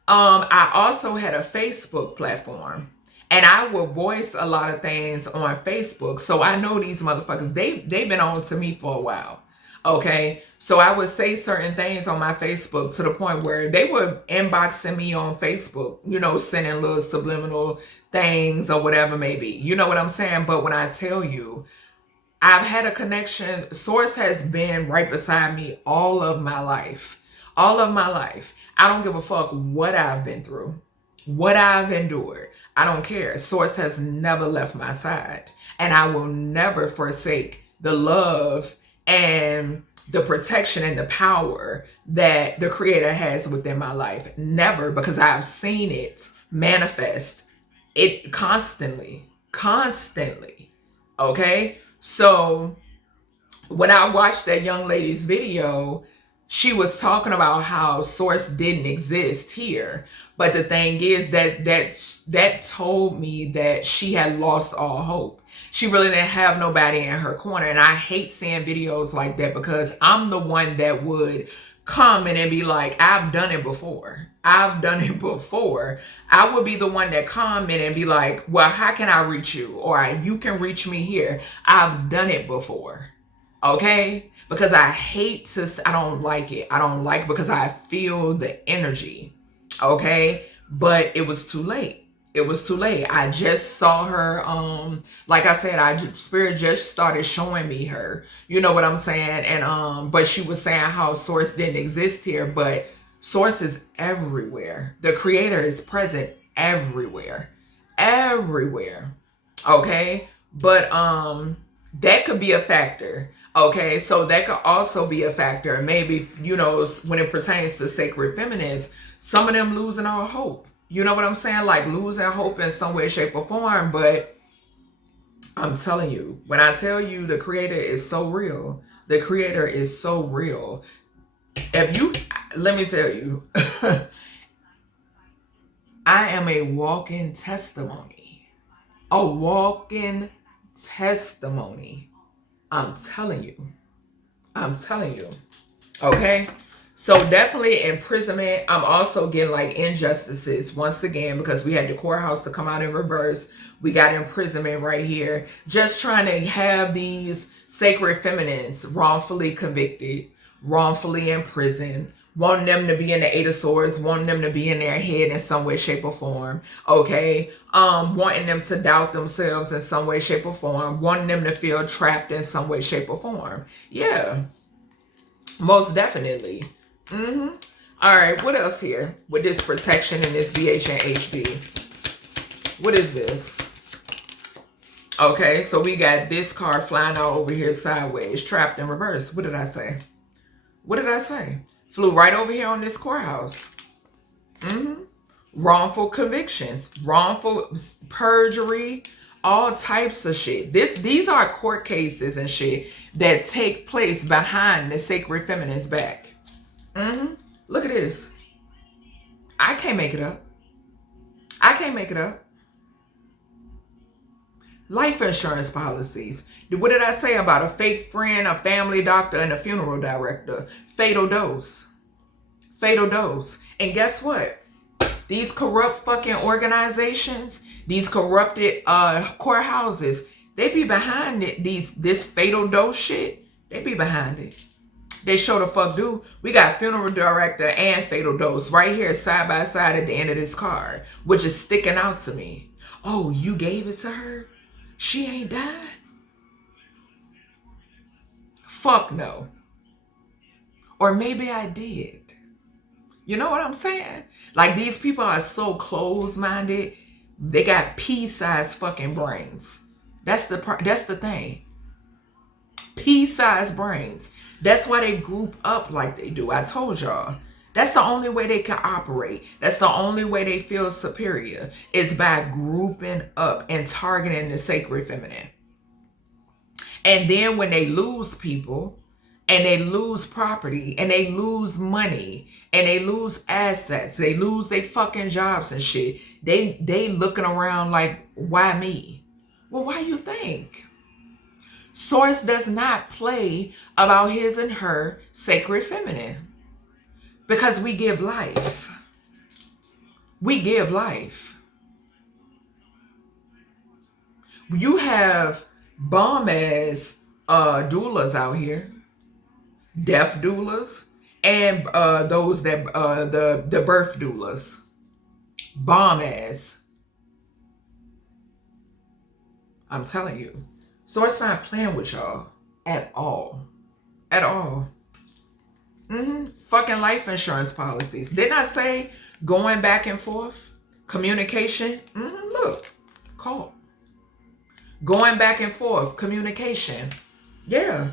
I also had a Facebook platform, and I will voice a lot of things on Facebook. So I know these motherfuckers, they've been on to me for a while. Okay. So I would say certain things on my Facebook to the point where they were inboxing me on Facebook, you know, sending little subliminal things or whatever maybe. You know what I'm saying? But when I tell you, I've had a connection. Source has been right beside me all of my life. All of my life. I don't give a fuck what I've been through, what I've endured. I don't care. Source has never left my side. And I will never forsake the love and the protection and the power that the Creator has within my life. Never, because I've seen it manifest it constantly. Okay? So when I watched that young lady's video, she was talking about how Source didn't exist here. But the thing is that told me that she had lost all hope. She really didn't have nobody in her corner. And I hate seeing videos like that, because I'm the one that would comment and be like, I've done it before. I've done it before. I would be the one that comment and be like, well, how can I reach you? Or you can reach me here. I've done it before. Okay? Because I don't like it. I don't like it because I feel the energy. Okay? But it was too late. It was too late. I just saw her, like I said, Spirit just started showing me her. You know what I'm saying? And but she was saying how Source didn't exist here, but Source is everywhere. The Creator is present everywhere. Everywhere. Okay? But that could be a factor. Okay, so that could also be a factor. Maybe, you know, when it pertains to sacred feminines, some of them losing all hope. You know what I'm saying? Like losing hope in some way, shape, or form. But I'm telling you, when I tell you the Creator is so real, the Creator is so real. Let me tell you, I am a walking testimony. A walking testimony. I'm telling you. Okay? So definitely imprisonment. I'm also getting like injustices once again, because we had the courthouse to come out in reverse. We got imprisonment right here. Just trying to have these sacred feminines wrongfully convicted, wrongfully imprisoned, wanting them to be in the Eight of Swords, wanting them to be in their head in some way, shape, or form. Okay? Wanting them to doubt themselves in some way, shape, or form. Wanting them to feel trapped in some way, shape, or form. Yeah. Most definitely. All right, what else here with this protection and this BH and HB? What is this? Okay, so we got this card flying out over here sideways, trapped in reverse. What did I say? What did I say? Flew right over here on this courthouse. Wrongful convictions, wrongful perjury, all types of shit. These are court cases and shit that take place behind the sacred feminine's back. Look at this. I can't make it up. I can't make it up. Life insurance policies. What did I say about a fake friend, a family doctor, and a funeral director? Fatal dose. Fatal dose. And guess what? These corrupt fucking organizations, these corrupted courthouses, they be behind it. This fatal dose shit, they be behind it. They sure the fuck do. We got funeral director and fatal dose right here side by side at the end of this card, which is sticking out to me. Oh, you gave it to her? She ain't died? Fuck no. Or maybe I did. You know what I'm saying? Like, these people are so closed-minded. They got pea-sized fucking brains. That's the thing. Pea-sized brains. That's why they group up like they do. I told y'all. That's the only way they can operate. That's the only way they feel superior. Is by grouping up and targeting the sacred feminine. And then when they lose people, and they lose property, and they lose money, and they lose assets, they lose their fucking jobs and shit, they looking around like, why me? Well, why you think? Source does not play about his and her sacred feminine. Because we give life. We give life. You have bomb-ass doulas out here. Death doulas. And those that, the birth doulas. Bomb-ass. I'm telling you. Source not playing with y'all. At all. At all. Fucking life insurance policies. Didn't I say going back and forth? Communication. Look. Call. Going back and forth. Communication. Yeah.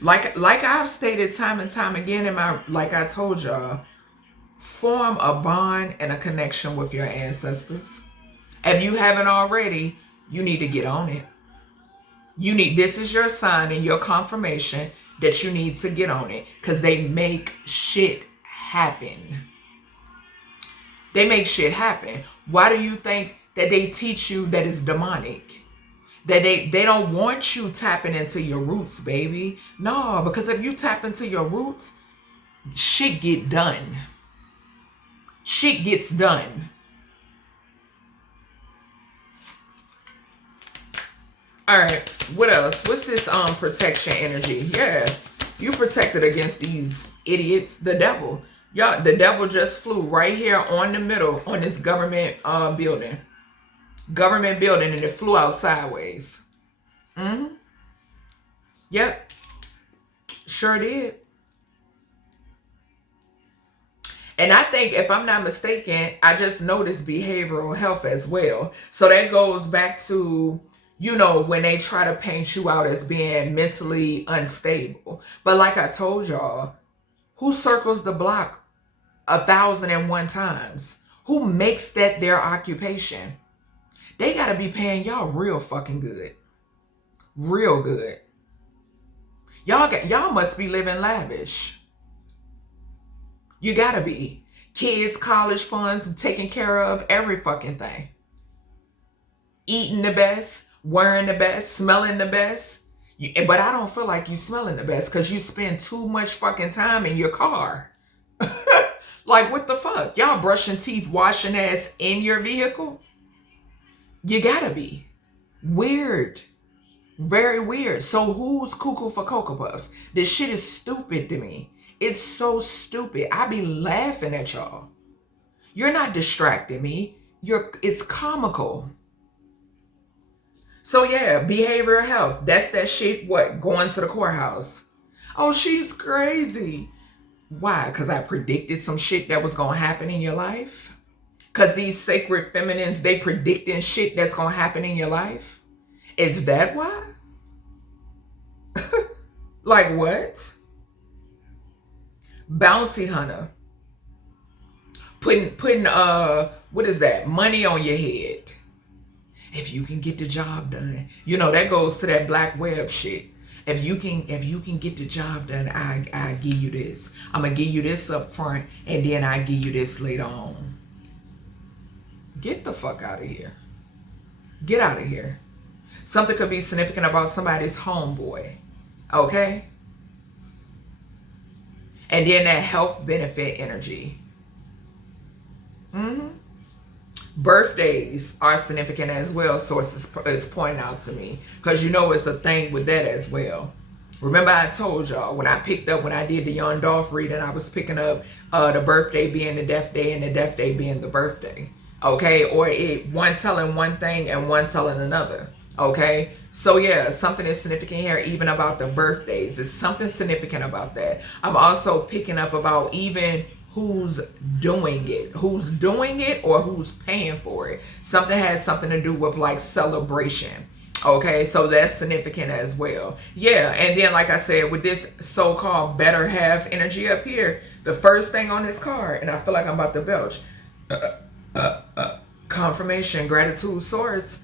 Like I've stated time and time again in my, like I told y'all, form a bond and a connection with your ancestors. If you haven't already, you need to get on it. This is your sign and your confirmation that you need to get on it, because they make shit happen. They make shit happen. Why do you think that they teach you that it's demonic? That they don't want you tapping into your roots, baby. No, because if you tap into your roots, shit get done. Shit gets done. All right, what else? What's this protection energy? Yeah, you protected against these idiots. The devil. Y'all, the devil just flew right here on the middle on this government building. Government building, and it flew out sideways. Yep. Sure did. And I think, if I'm not mistaken, I just noticed behavioral health as well. So that goes back to, you know, when they try to paint you out as being mentally unstable. But like I told y'all, who circles the block 1,001 times? Who makes that their occupation? They gotta be paying y'all real fucking good. Real good. Y'all must be living lavish. You gotta be. Kids, college funds, taking care of every fucking thing. Eating the best, wearing the best, smelling the best. But I don't feel like you smelling the best because you spend too much fucking time in your car. Like, what the fuck? Y'all brushing teeth, washing ass in your vehicle? You gotta be. Weird. Very weird. So who's cuckoo for Cocoa Puffs? This shit is stupid to me. It's so stupid. I be laughing at y'all. You're not distracting me. It's comical. So yeah, behavioral health. That's that shit, what? Going to the courthouse. Oh, she's crazy. Why? Because I predicted some shit that was going to happen in your life? Because these sacred feminines, they predicting shit that's going to happen in your life? Is that why? Like what? Bounty hunter. Putting what is that? Money on your head. If you can get the job done. You know, that goes to that black web shit. If you can get the job done, I give you this. I'm gonna give you this up front, and then I give you this later on. Get the fuck out of here. Get out of here. Something could be significant about somebody's homeboy. Okay? And then that health benefit energy. Birthdays are significant as well, sources is pointing out to me. Because you know it's a thing with that as well. Remember I told y'all when I did the Young Dolph reading, I was picking up the birthday being the death day and the death day being the birthday. Okay? Or one telling one thing and one telling another. Okay? So yeah, something is significant here even about the birthdays. There's something significant about that. I'm also picking up about even who's doing it or who's paying for it. Something has something to do with like celebration. Okay, so that's significant as well. Yeah, and then like I said, with this so-called better half energy up here, the first thing on this card, and I feel like I'm about to belch, confirmation, gratitude, source.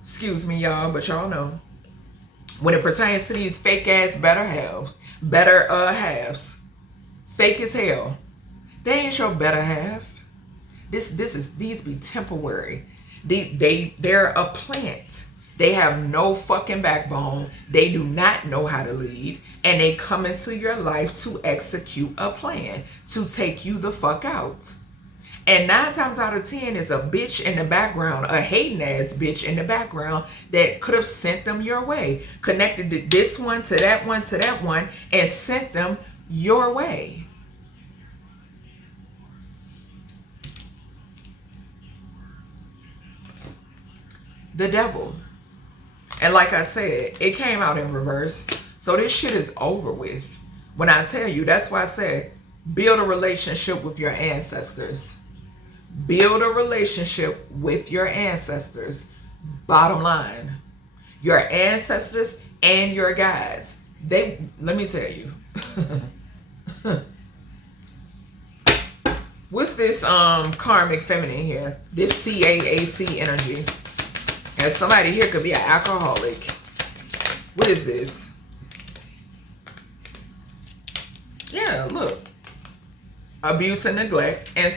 Excuse me, y'all, but y'all know. When it pertains to these fake ass better halves, fake as hell. They ain't your better half. These be temporary. They're a plant. They have no fucking backbone. They do not know how to lead, and they come into your life to execute a plan to take you the fuck out. And 9 times out of 10 is a bitch in the background, a hating ass bitch in the background that could have sent them your way, connected this one to that one, and sent them your way. The devil. And like I said, it came out in reverse. So this shit is over with. When I tell you, that's why I said, build a relationship with your ancestors. Build a relationship with your ancestors. Bottom line. Your ancestors and your guides. Let me tell you. What's this karmic feminine here? This CAAC energy. And somebody here could be an alcoholic. What is this? Yeah, look. Abuse and neglect and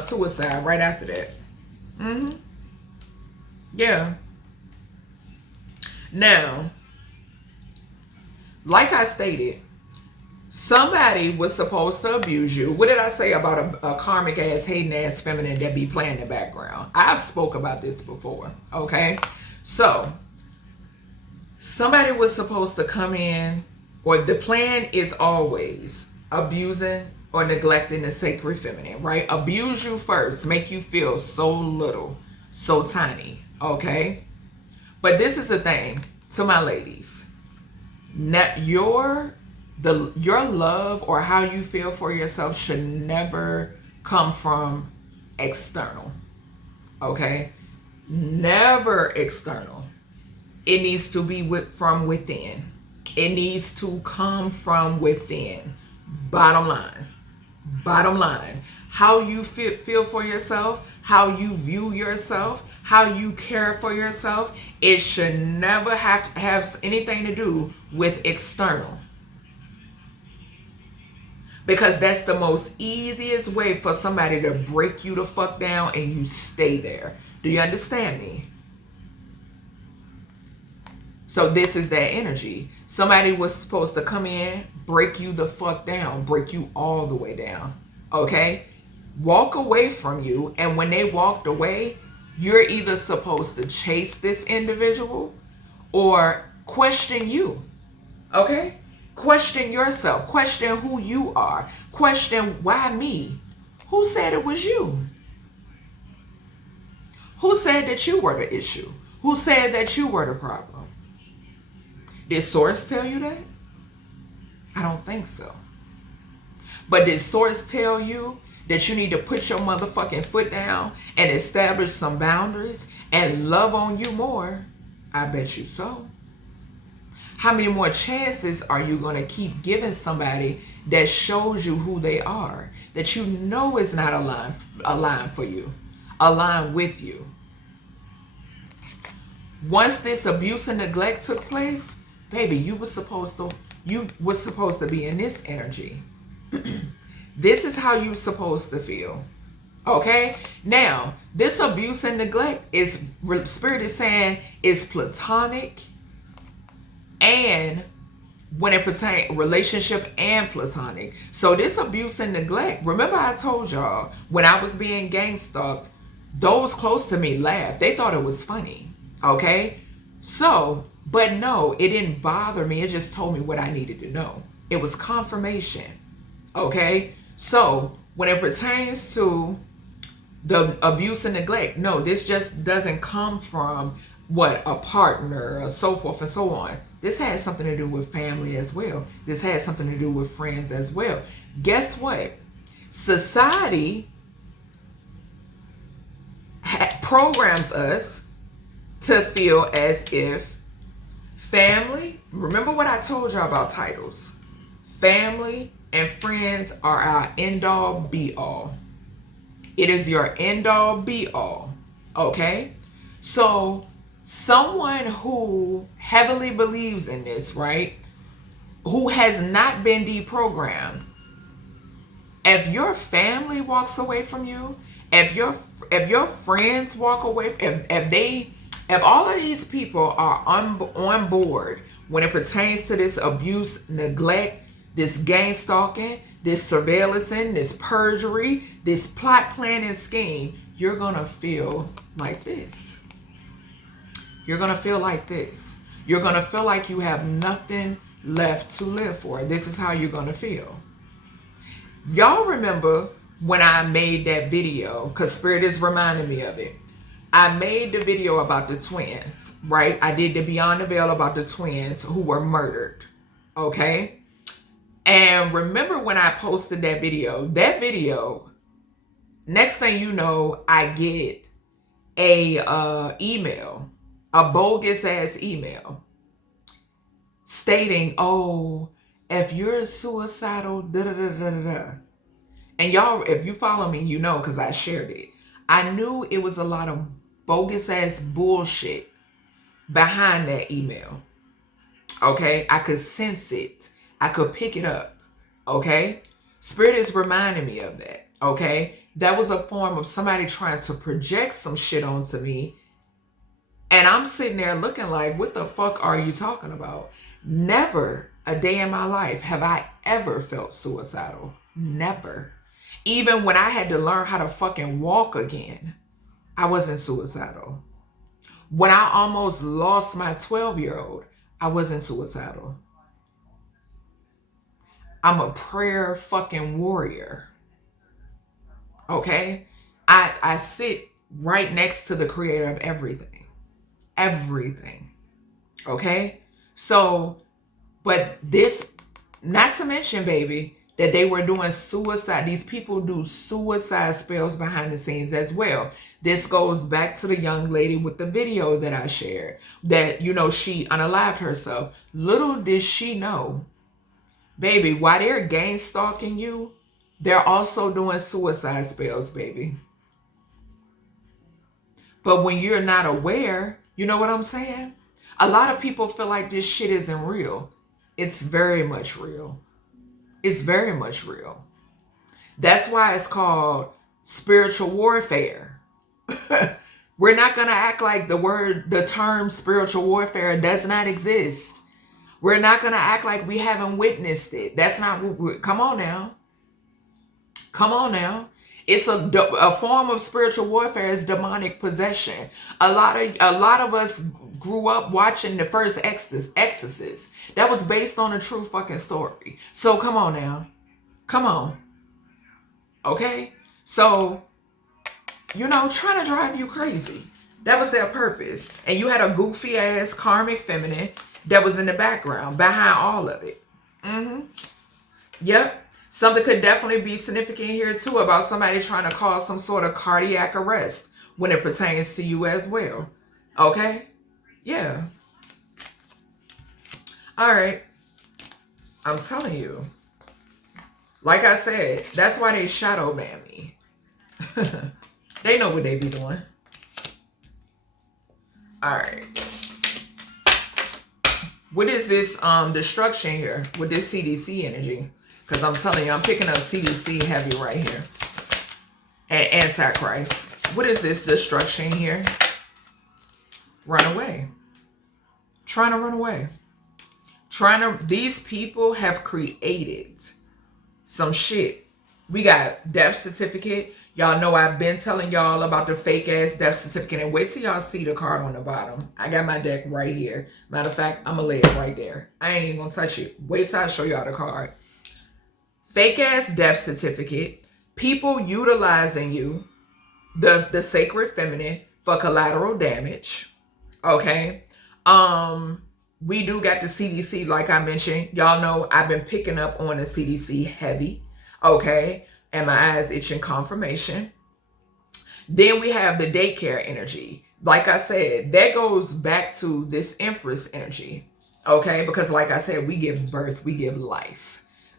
suicide right after that. Yeah. Now, like I stated, somebody was supposed to abuse you. What did I say about a karmic ass, hating ass feminine that be playing in the background? I've spoke about this before. Okay. So somebody was supposed to come in, or the plan is always abusing or neglecting the sacred feminine, right? Abuse you first, make you feel so little, so tiny. Okay. But this is the thing to my ladies. Your love or how you feel for yourself should never come from external. Okay? Never external. It needs to be from within. It needs to come from within. Bottom line. Bottom line. How you feel for yourself, how you view yourself, how you care for yourself, it should never have anything to do with external. Because that's the most easiest way for somebody to break you the fuck down and you stay there. Do you understand me? So this is that energy. Somebody was supposed to come in, break you the fuck down, break you all the way down. Okay? Walk away from you, and when they walked away, you're either supposed to chase this individual or question you. Okay? Question yourself. Question who you are. Question why me? Who said it was you? Who said that you were the issue? Who said that you were the problem? Did source tell you that? I don't think so. But did source tell you that you need to put your motherfucking foot down and establish some boundaries and love on you more? I bet you so. How many more chances are you going to keep giving somebody that shows you who they are, that you know is not aligned for you, aligned with you? Once this abuse and neglect took place, baby, you were supposed to be in this energy. This is how you're supposed to feel. Okay? Now, this abuse and neglect is, Spirit is saying, is platonic, and when it pertains relationship and platonic. So this abuse and neglect, remember I told y'all when I was being gang stalked, those close to me laughed. They thought it was funny. Okay? So, but no, it didn't bother me. It just told me what I needed to know. It was confirmation. Okay? So when it pertains to the abuse and neglect, no, this just doesn't come from a partner or so forth and so on. This has something to do with family as well. This has something to do with friends as well. Guess what? Society programs us to feel as if family, remember what I told you about titles. Family and friends are our end-all be-all. It is your end-all be-all. Okay? So someone who heavily believes in this, right? Who has not been deprogrammed. If your family walks away from you, if your friends walk away, if all of these people are on board when it pertains to this abuse, neglect, this gang stalking, this surveillance, this perjury, this plot, plan, and scheme, you're gonna feel like this. You're gonna feel like this. You're gonna feel like you have nothing left to live for. This is how you're gonna feel. Y'all remember when I made that video, because Spirit is reminding me of it. I made the video about the twins, right? I did the Beyond the Veil about the twins who were murdered, okay? And remember when I posted that video, next thing you know, I get a email, a bogus ass email stating, oh, if you're suicidal, da da da da da. And y'all, if you follow me, you know, because I shared it. I knew it was a lot of bogus ass bullshit behind that email. Okay? I could sense it. I could pick it up. Okay? Spirit is reminding me of that. Okay? That was a form of somebody trying to project some shit onto me. And I'm sitting there looking like, what the fuck are you talking about? Never a day in my life have I ever felt suicidal. Never. Even when I had to learn how to fucking walk again, I wasn't suicidal. When I almost lost my 12-year-old, I wasn't suicidal. I'm a prayer fucking warrior. Okay? I sit right next to the creator of everything. Everything. Okay? So, but this, not to mention, baby, that they were doing suicide. These people do suicide spells behind the scenes as well. This goes back to the young lady with the video that I shared. That, you know, she unalived herself. Little did she know, baby, while they're gang stalking you, they're also doing suicide spells, baby. But when you're not aware, you know what I'm saying? A lot of people feel like this shit isn't real. It's very much real. It's very much real. That's why it's called spiritual warfare. We're not going to act like the term spiritual warfare does not exist. We're not going to act like we haven't witnessed it. That's not, come on now. Come on now. It's a form of spiritual warfare is demonic possession. A lot of us grew up watching the first Exorcist. That was based on a true fucking story. So come on now. Come on. Okay? So, you know, trying to drive you crazy. That was their purpose. And you had a goofy ass karmic feminine that was in the background behind all of it. Yep. Something could definitely be significant here too about somebody trying to cause some sort of cardiac arrest when it pertains to you as well. Okay? Yeah. All right. I'm telling you. Like I said, that's why they shadow ban me. They know what they be doing. All right. What is this destruction here with this CDC energy? Because I'm telling you, I'm picking up CDC heavy right here. And Antichrist. What is this destruction here? Run away. Trying to run away. These people have created some shit. We got death certificate. Y'all know I've been telling y'all about the fake ass death certificate. And wait till y'all see the card on the bottom. I got my deck right here. Matter of fact, I'm gonna lay it right there. I ain't even gonna touch it. Wait till I show y'all the card. Fake ass death certificate. People utilizing you, the sacred feminine, for collateral damage. Okay. We do got the CDC, like I mentioned. Y'all know I've been picking up on the CDC heavy. Okay. And my eyes itching confirmation. Then we have the daycare energy. Like I said, that goes back to this Empress energy. Okay. Because like I said, we give birth, we give life.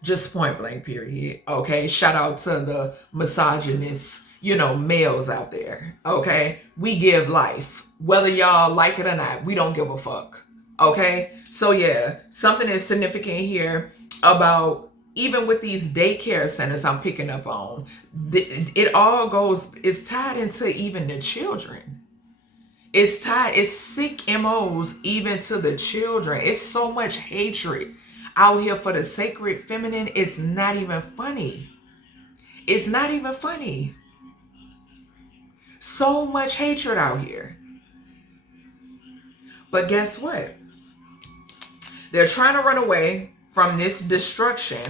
Just point blank, period. Okay. Shout out to the misogynist, males out there. Okay. We give life. Whether y'all like it or not, we don't give a fuck. Okay. So yeah, something is significant here about even with these daycare centers I'm picking up on. It all it's tied into even the children. It's sick MOs even to the children. It's so much hatred out here for the sacred feminine. It's not even funny. It's not even funny. So much hatred out here. But guess what? They're trying to run away from this destruction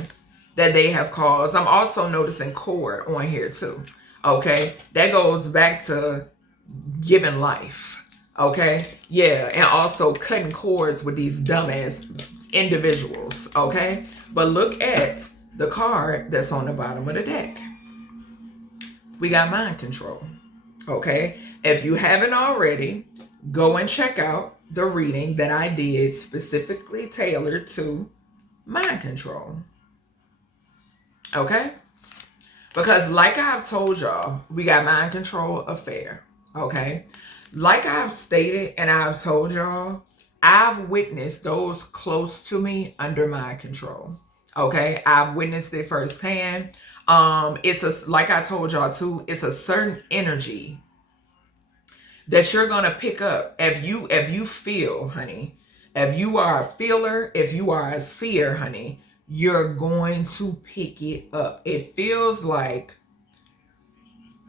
that they have caused. I'm also noticing cord on here too. Okay. That goes back to giving life. Okay. Yeah. And also cutting cords with these dumbass individuals. Okay. But look at the card that's on the bottom of the deck. We got mind control. Okay. If you haven't already, go and check out the reading that I did specifically tailored to mind control. Okay? Because like I've told y'all, we got mind control affair. Okay? Like I've stated and I've told y'all, I've witnessed those close to me under mind control. Okay? I've witnessed it firsthand. Like I told y'all too, it's a certain energy that you're going to pick up. If you feel, honey, if you are a feeler, if you are a seer, honey, you're going to pick it up. It feels like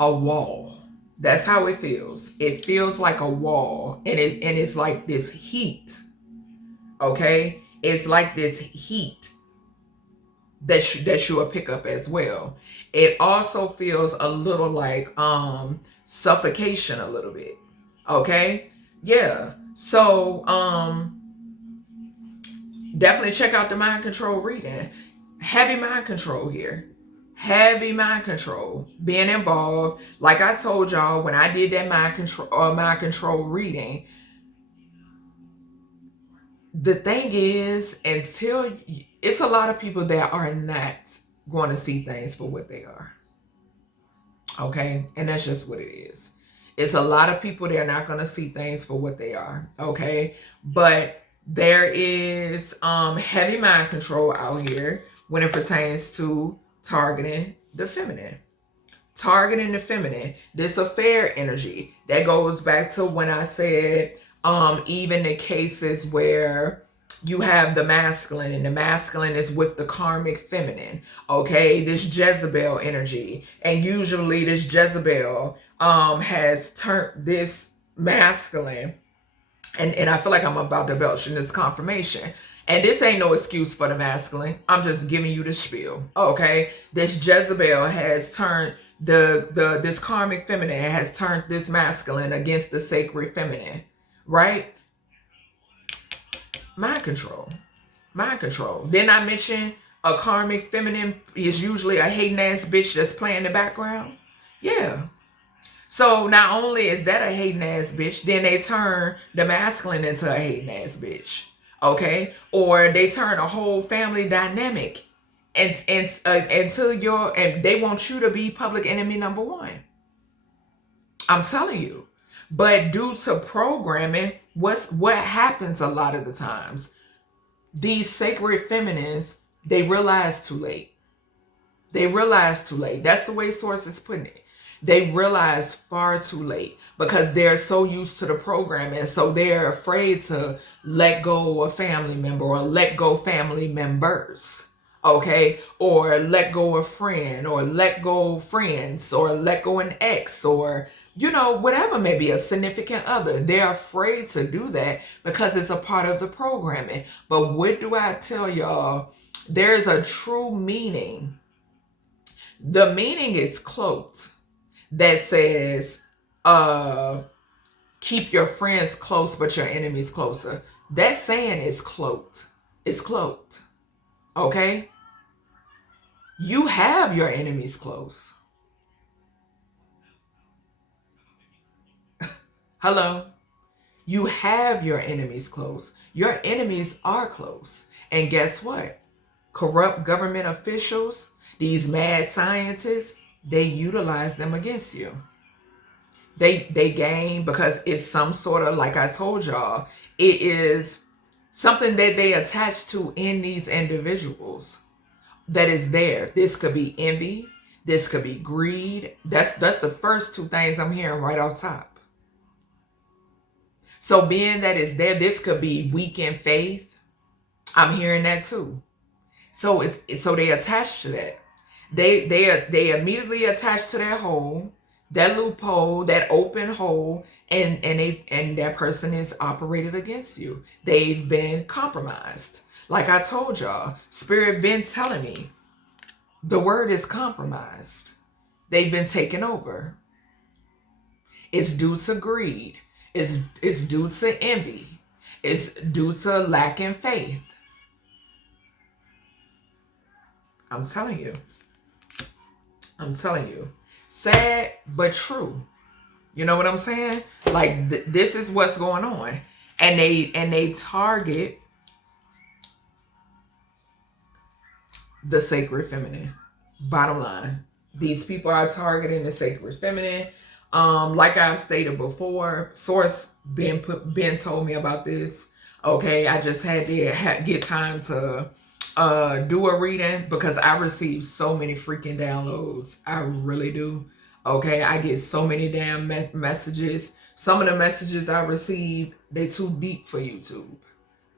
a wall. That's how it feels. It feels like a wall. And it's like this heat. Okay? It's like this heat that you will pick up as well. It also feels a little like suffocation a little bit. Okay? Yeah. So definitely check out the mind control reading. Heavy mind control here. Heavy mind control being involved. Like I told y'all when I did that mind control reading, the thing is, it's a lot of people that are not going to see things for what they are. Okay? And that's just what it is. It's a lot of people that are not going to see things for what they are. Okay? But there is heavy mind control out here when it pertains to targeting the feminine. Targeting the feminine. This affair energy. That goes back to when I said even the cases where you have the masculine, and the masculine is with the karmic feminine. Okay, this Jezebel energy, and usually this Jezebel has turned this masculine, and I feel like I'm about to belch in this confirmation. And this ain't no excuse for the masculine. I'm just giving you the spiel. Okay, this Jezebel has turned this karmic feminine has turned this masculine against the sacred feminine, right? Mind control. Mind control. Then I mentioned A karmic feminine is usually a hating ass bitch that's playing in the background. Yeah. So not only is that a hating ass bitch, then they turn the masculine into a hating ass bitch. Okay? Or they turn a whole family dynamic and they want you to be public enemy number one. I'm telling you. But due to programming, what happens a lot of the times? These sacred feminines, they realize too late. They realize too late. That's the way Source is putting it. They realize far too late because they're so used to the programming. So they're afraid to let go of a family member or let go family members. Okay. Or let go a friend or let go friends or let go an ex or, you know, whatever, maybe a significant other. They're afraid to do that because it's a part of the programming. But what do I tell y'all? There's a true meaning. The meaning is cloaked that says, keep your friends close, but your enemies closer. That saying is cloaked. It's cloaked. Okay? You have your enemies close. Hello? You have your enemies close. Your enemies are close. And guess what? Corrupt government officials, these mad scientists, they utilize them against you. They gain because it's some sort of, like I told y'all, it is something that they attach to in these individuals that is there. This could be envy. This could be greed. That's the first two things I'm hearing right off top. So being that it's there, this could be weak in faith. I'm hearing that too. So so they attach to that. They immediately attach to that hole, that loophole, that open hole, and that person is operated against you. They've been compromised. Like I told y'all, Spirit been telling me, the word is compromised. They've been taken over. It's due to greed. It's due to envy. It's due to lacking faith. I'm telling you. I'm telling you. Sad, but true. You know what I'm saying? Like, this is what's going on. And they target the sacred feminine. Bottom line. These people are targeting the sacred feminine. Like I've stated before, Source been told me about this. Okay, I just had to get time to do a reading because I receive so many freaking downloads. I really do. Okay, I get so many damn messages. Some of the messages I receive, they too deep for YouTube.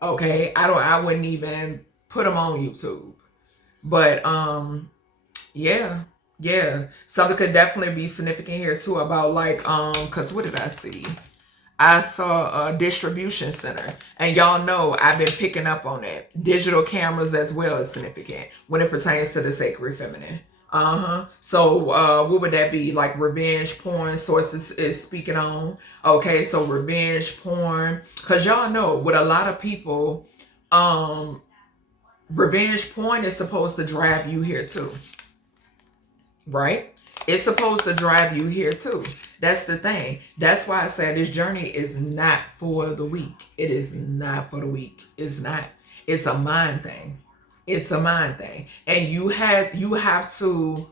Okay, I wouldn't even put them on YouTube. But yeah. Something could definitely be significant here too about like because what did I see? I saw a distribution center, and y'all know I've been picking up on that. Digital cameras as well is significant when it pertains to the sacred feminine. So what would that be? Like revenge porn. Sources is speaking on. Okay, so revenge porn, because y'all know with a lot of people, revenge porn is supposed to drive you here too. Right? It's supposed to drive you here too. That's the thing. That's why I said this journey is not for the weak. It is not for the weak. It's not. It's a mind thing. It's a mind thing. And you have to,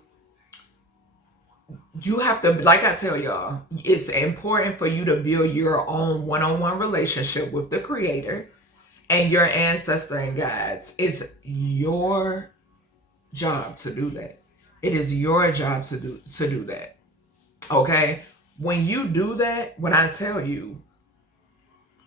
like I tell y'all, it's important for you to build your own one-on-one relationship with the Creator and your ancestor and guides. It's your job to do that. It is your job to do that. Okay? When you do that, when I tell you,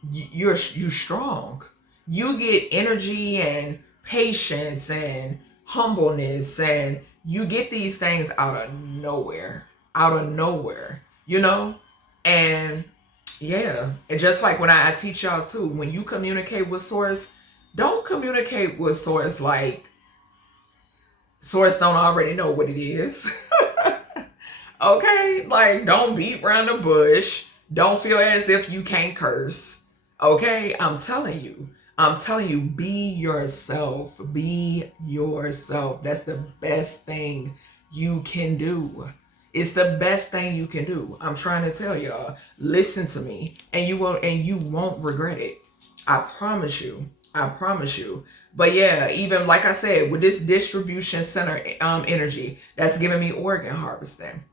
you're strong. You get energy and patience and humbleness, and you get these things out of nowhere. You know? And yeah, and just like when I teach y'all too, when you communicate with Source, don't communicate with Source like Source don't already know what it is. Okay? Like, don't beat around the bush. Don't feel as if you can't curse. Okay? I'm telling you. I'm telling you, be yourself. Be yourself. That's the best thing you can do. It's the best thing you can do. I'm trying to tell y'all. Listen to me, and you won't regret it. I promise you. I promise you. But yeah, even like I said, with this distribution center energy, that's giving me organ harvesting.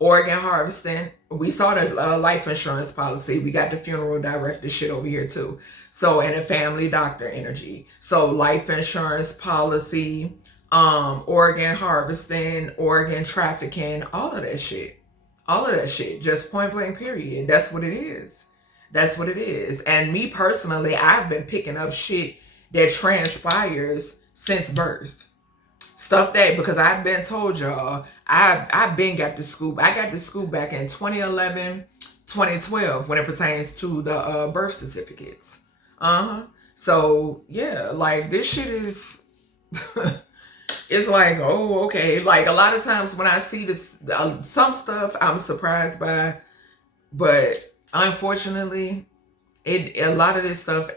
Organ harvesting. We saw the life insurance policy. We got the funeral director shit over here too. So, and a family doctor energy. So life insurance policy, organ harvesting, organ trafficking, all of that shit. All of that shit. Just point blank period. That's what it is. That's what it is. And me personally, I've been picking up shit that transpires since birth. Stuff that, because I've been told y'all, I've been got the scoop. I got the scoop back in 2011, 2012 when it pertains to the birth certificates. So yeah, like this shit is it's like, oh, okay. Like a lot of times when I see this, some stuff I'm surprised by, but unfortunately, a lot of this stuff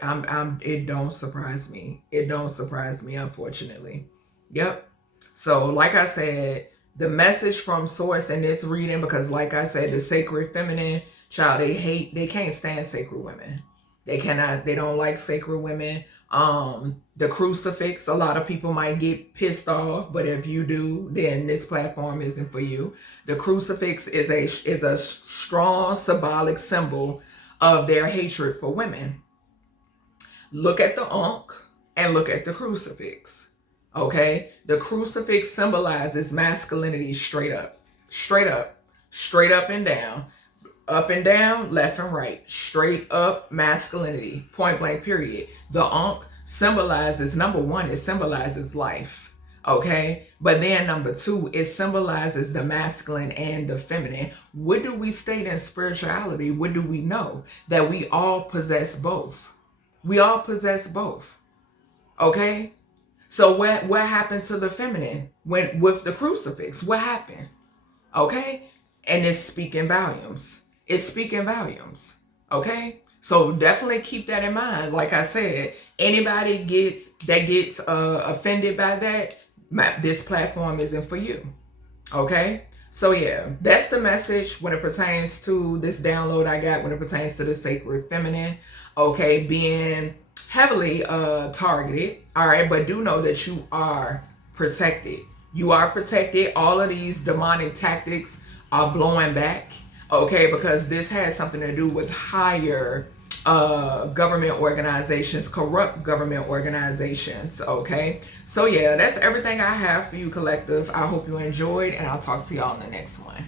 it don't surprise me. It don't surprise me, unfortunately. Yep. So like I said, the message from source in this reading, because like I said, the sacred feminine child, they can't stand sacred women. They don't like sacred women. The crucifix, a lot of people might get pissed off, but if you do, then this platform isn't for you. The crucifix is a strong symbolic symbol of their hatred for women. Look at the Ankh and look at the crucifix. Okay? The crucifix symbolizes masculinity straight up. Straight up. Straight up and down. Up and down, left and right. Straight up masculinity. Point blank period. The Ankh symbolizes, number one, it symbolizes life. Okay? But then number two, it symbolizes the masculine and the feminine. What do we state in spirituality? What do we know? That we all possess both. We all possess both. Okay? So what happened to the feminine with the crucifix? What happened? Okay? And it's speaking volumes. It's speaking volumes. Okay? So definitely keep that in mind. Like I said, anybody gets offended by that, this platform isn't for you. Okay? So yeah, that's the message when it pertains to this download I got when it pertains to the sacred feminine. Okay, being heavily targeted. All right, but do know that you are protected. You are protected. All of these demonic tactics are blowing back. Okay, because this has something to do with higher government organizations, corrupt government organizations. Okay, so yeah, that's everything I have for you, collective. I hope you enjoyed, and I'll talk to y'all in the next one.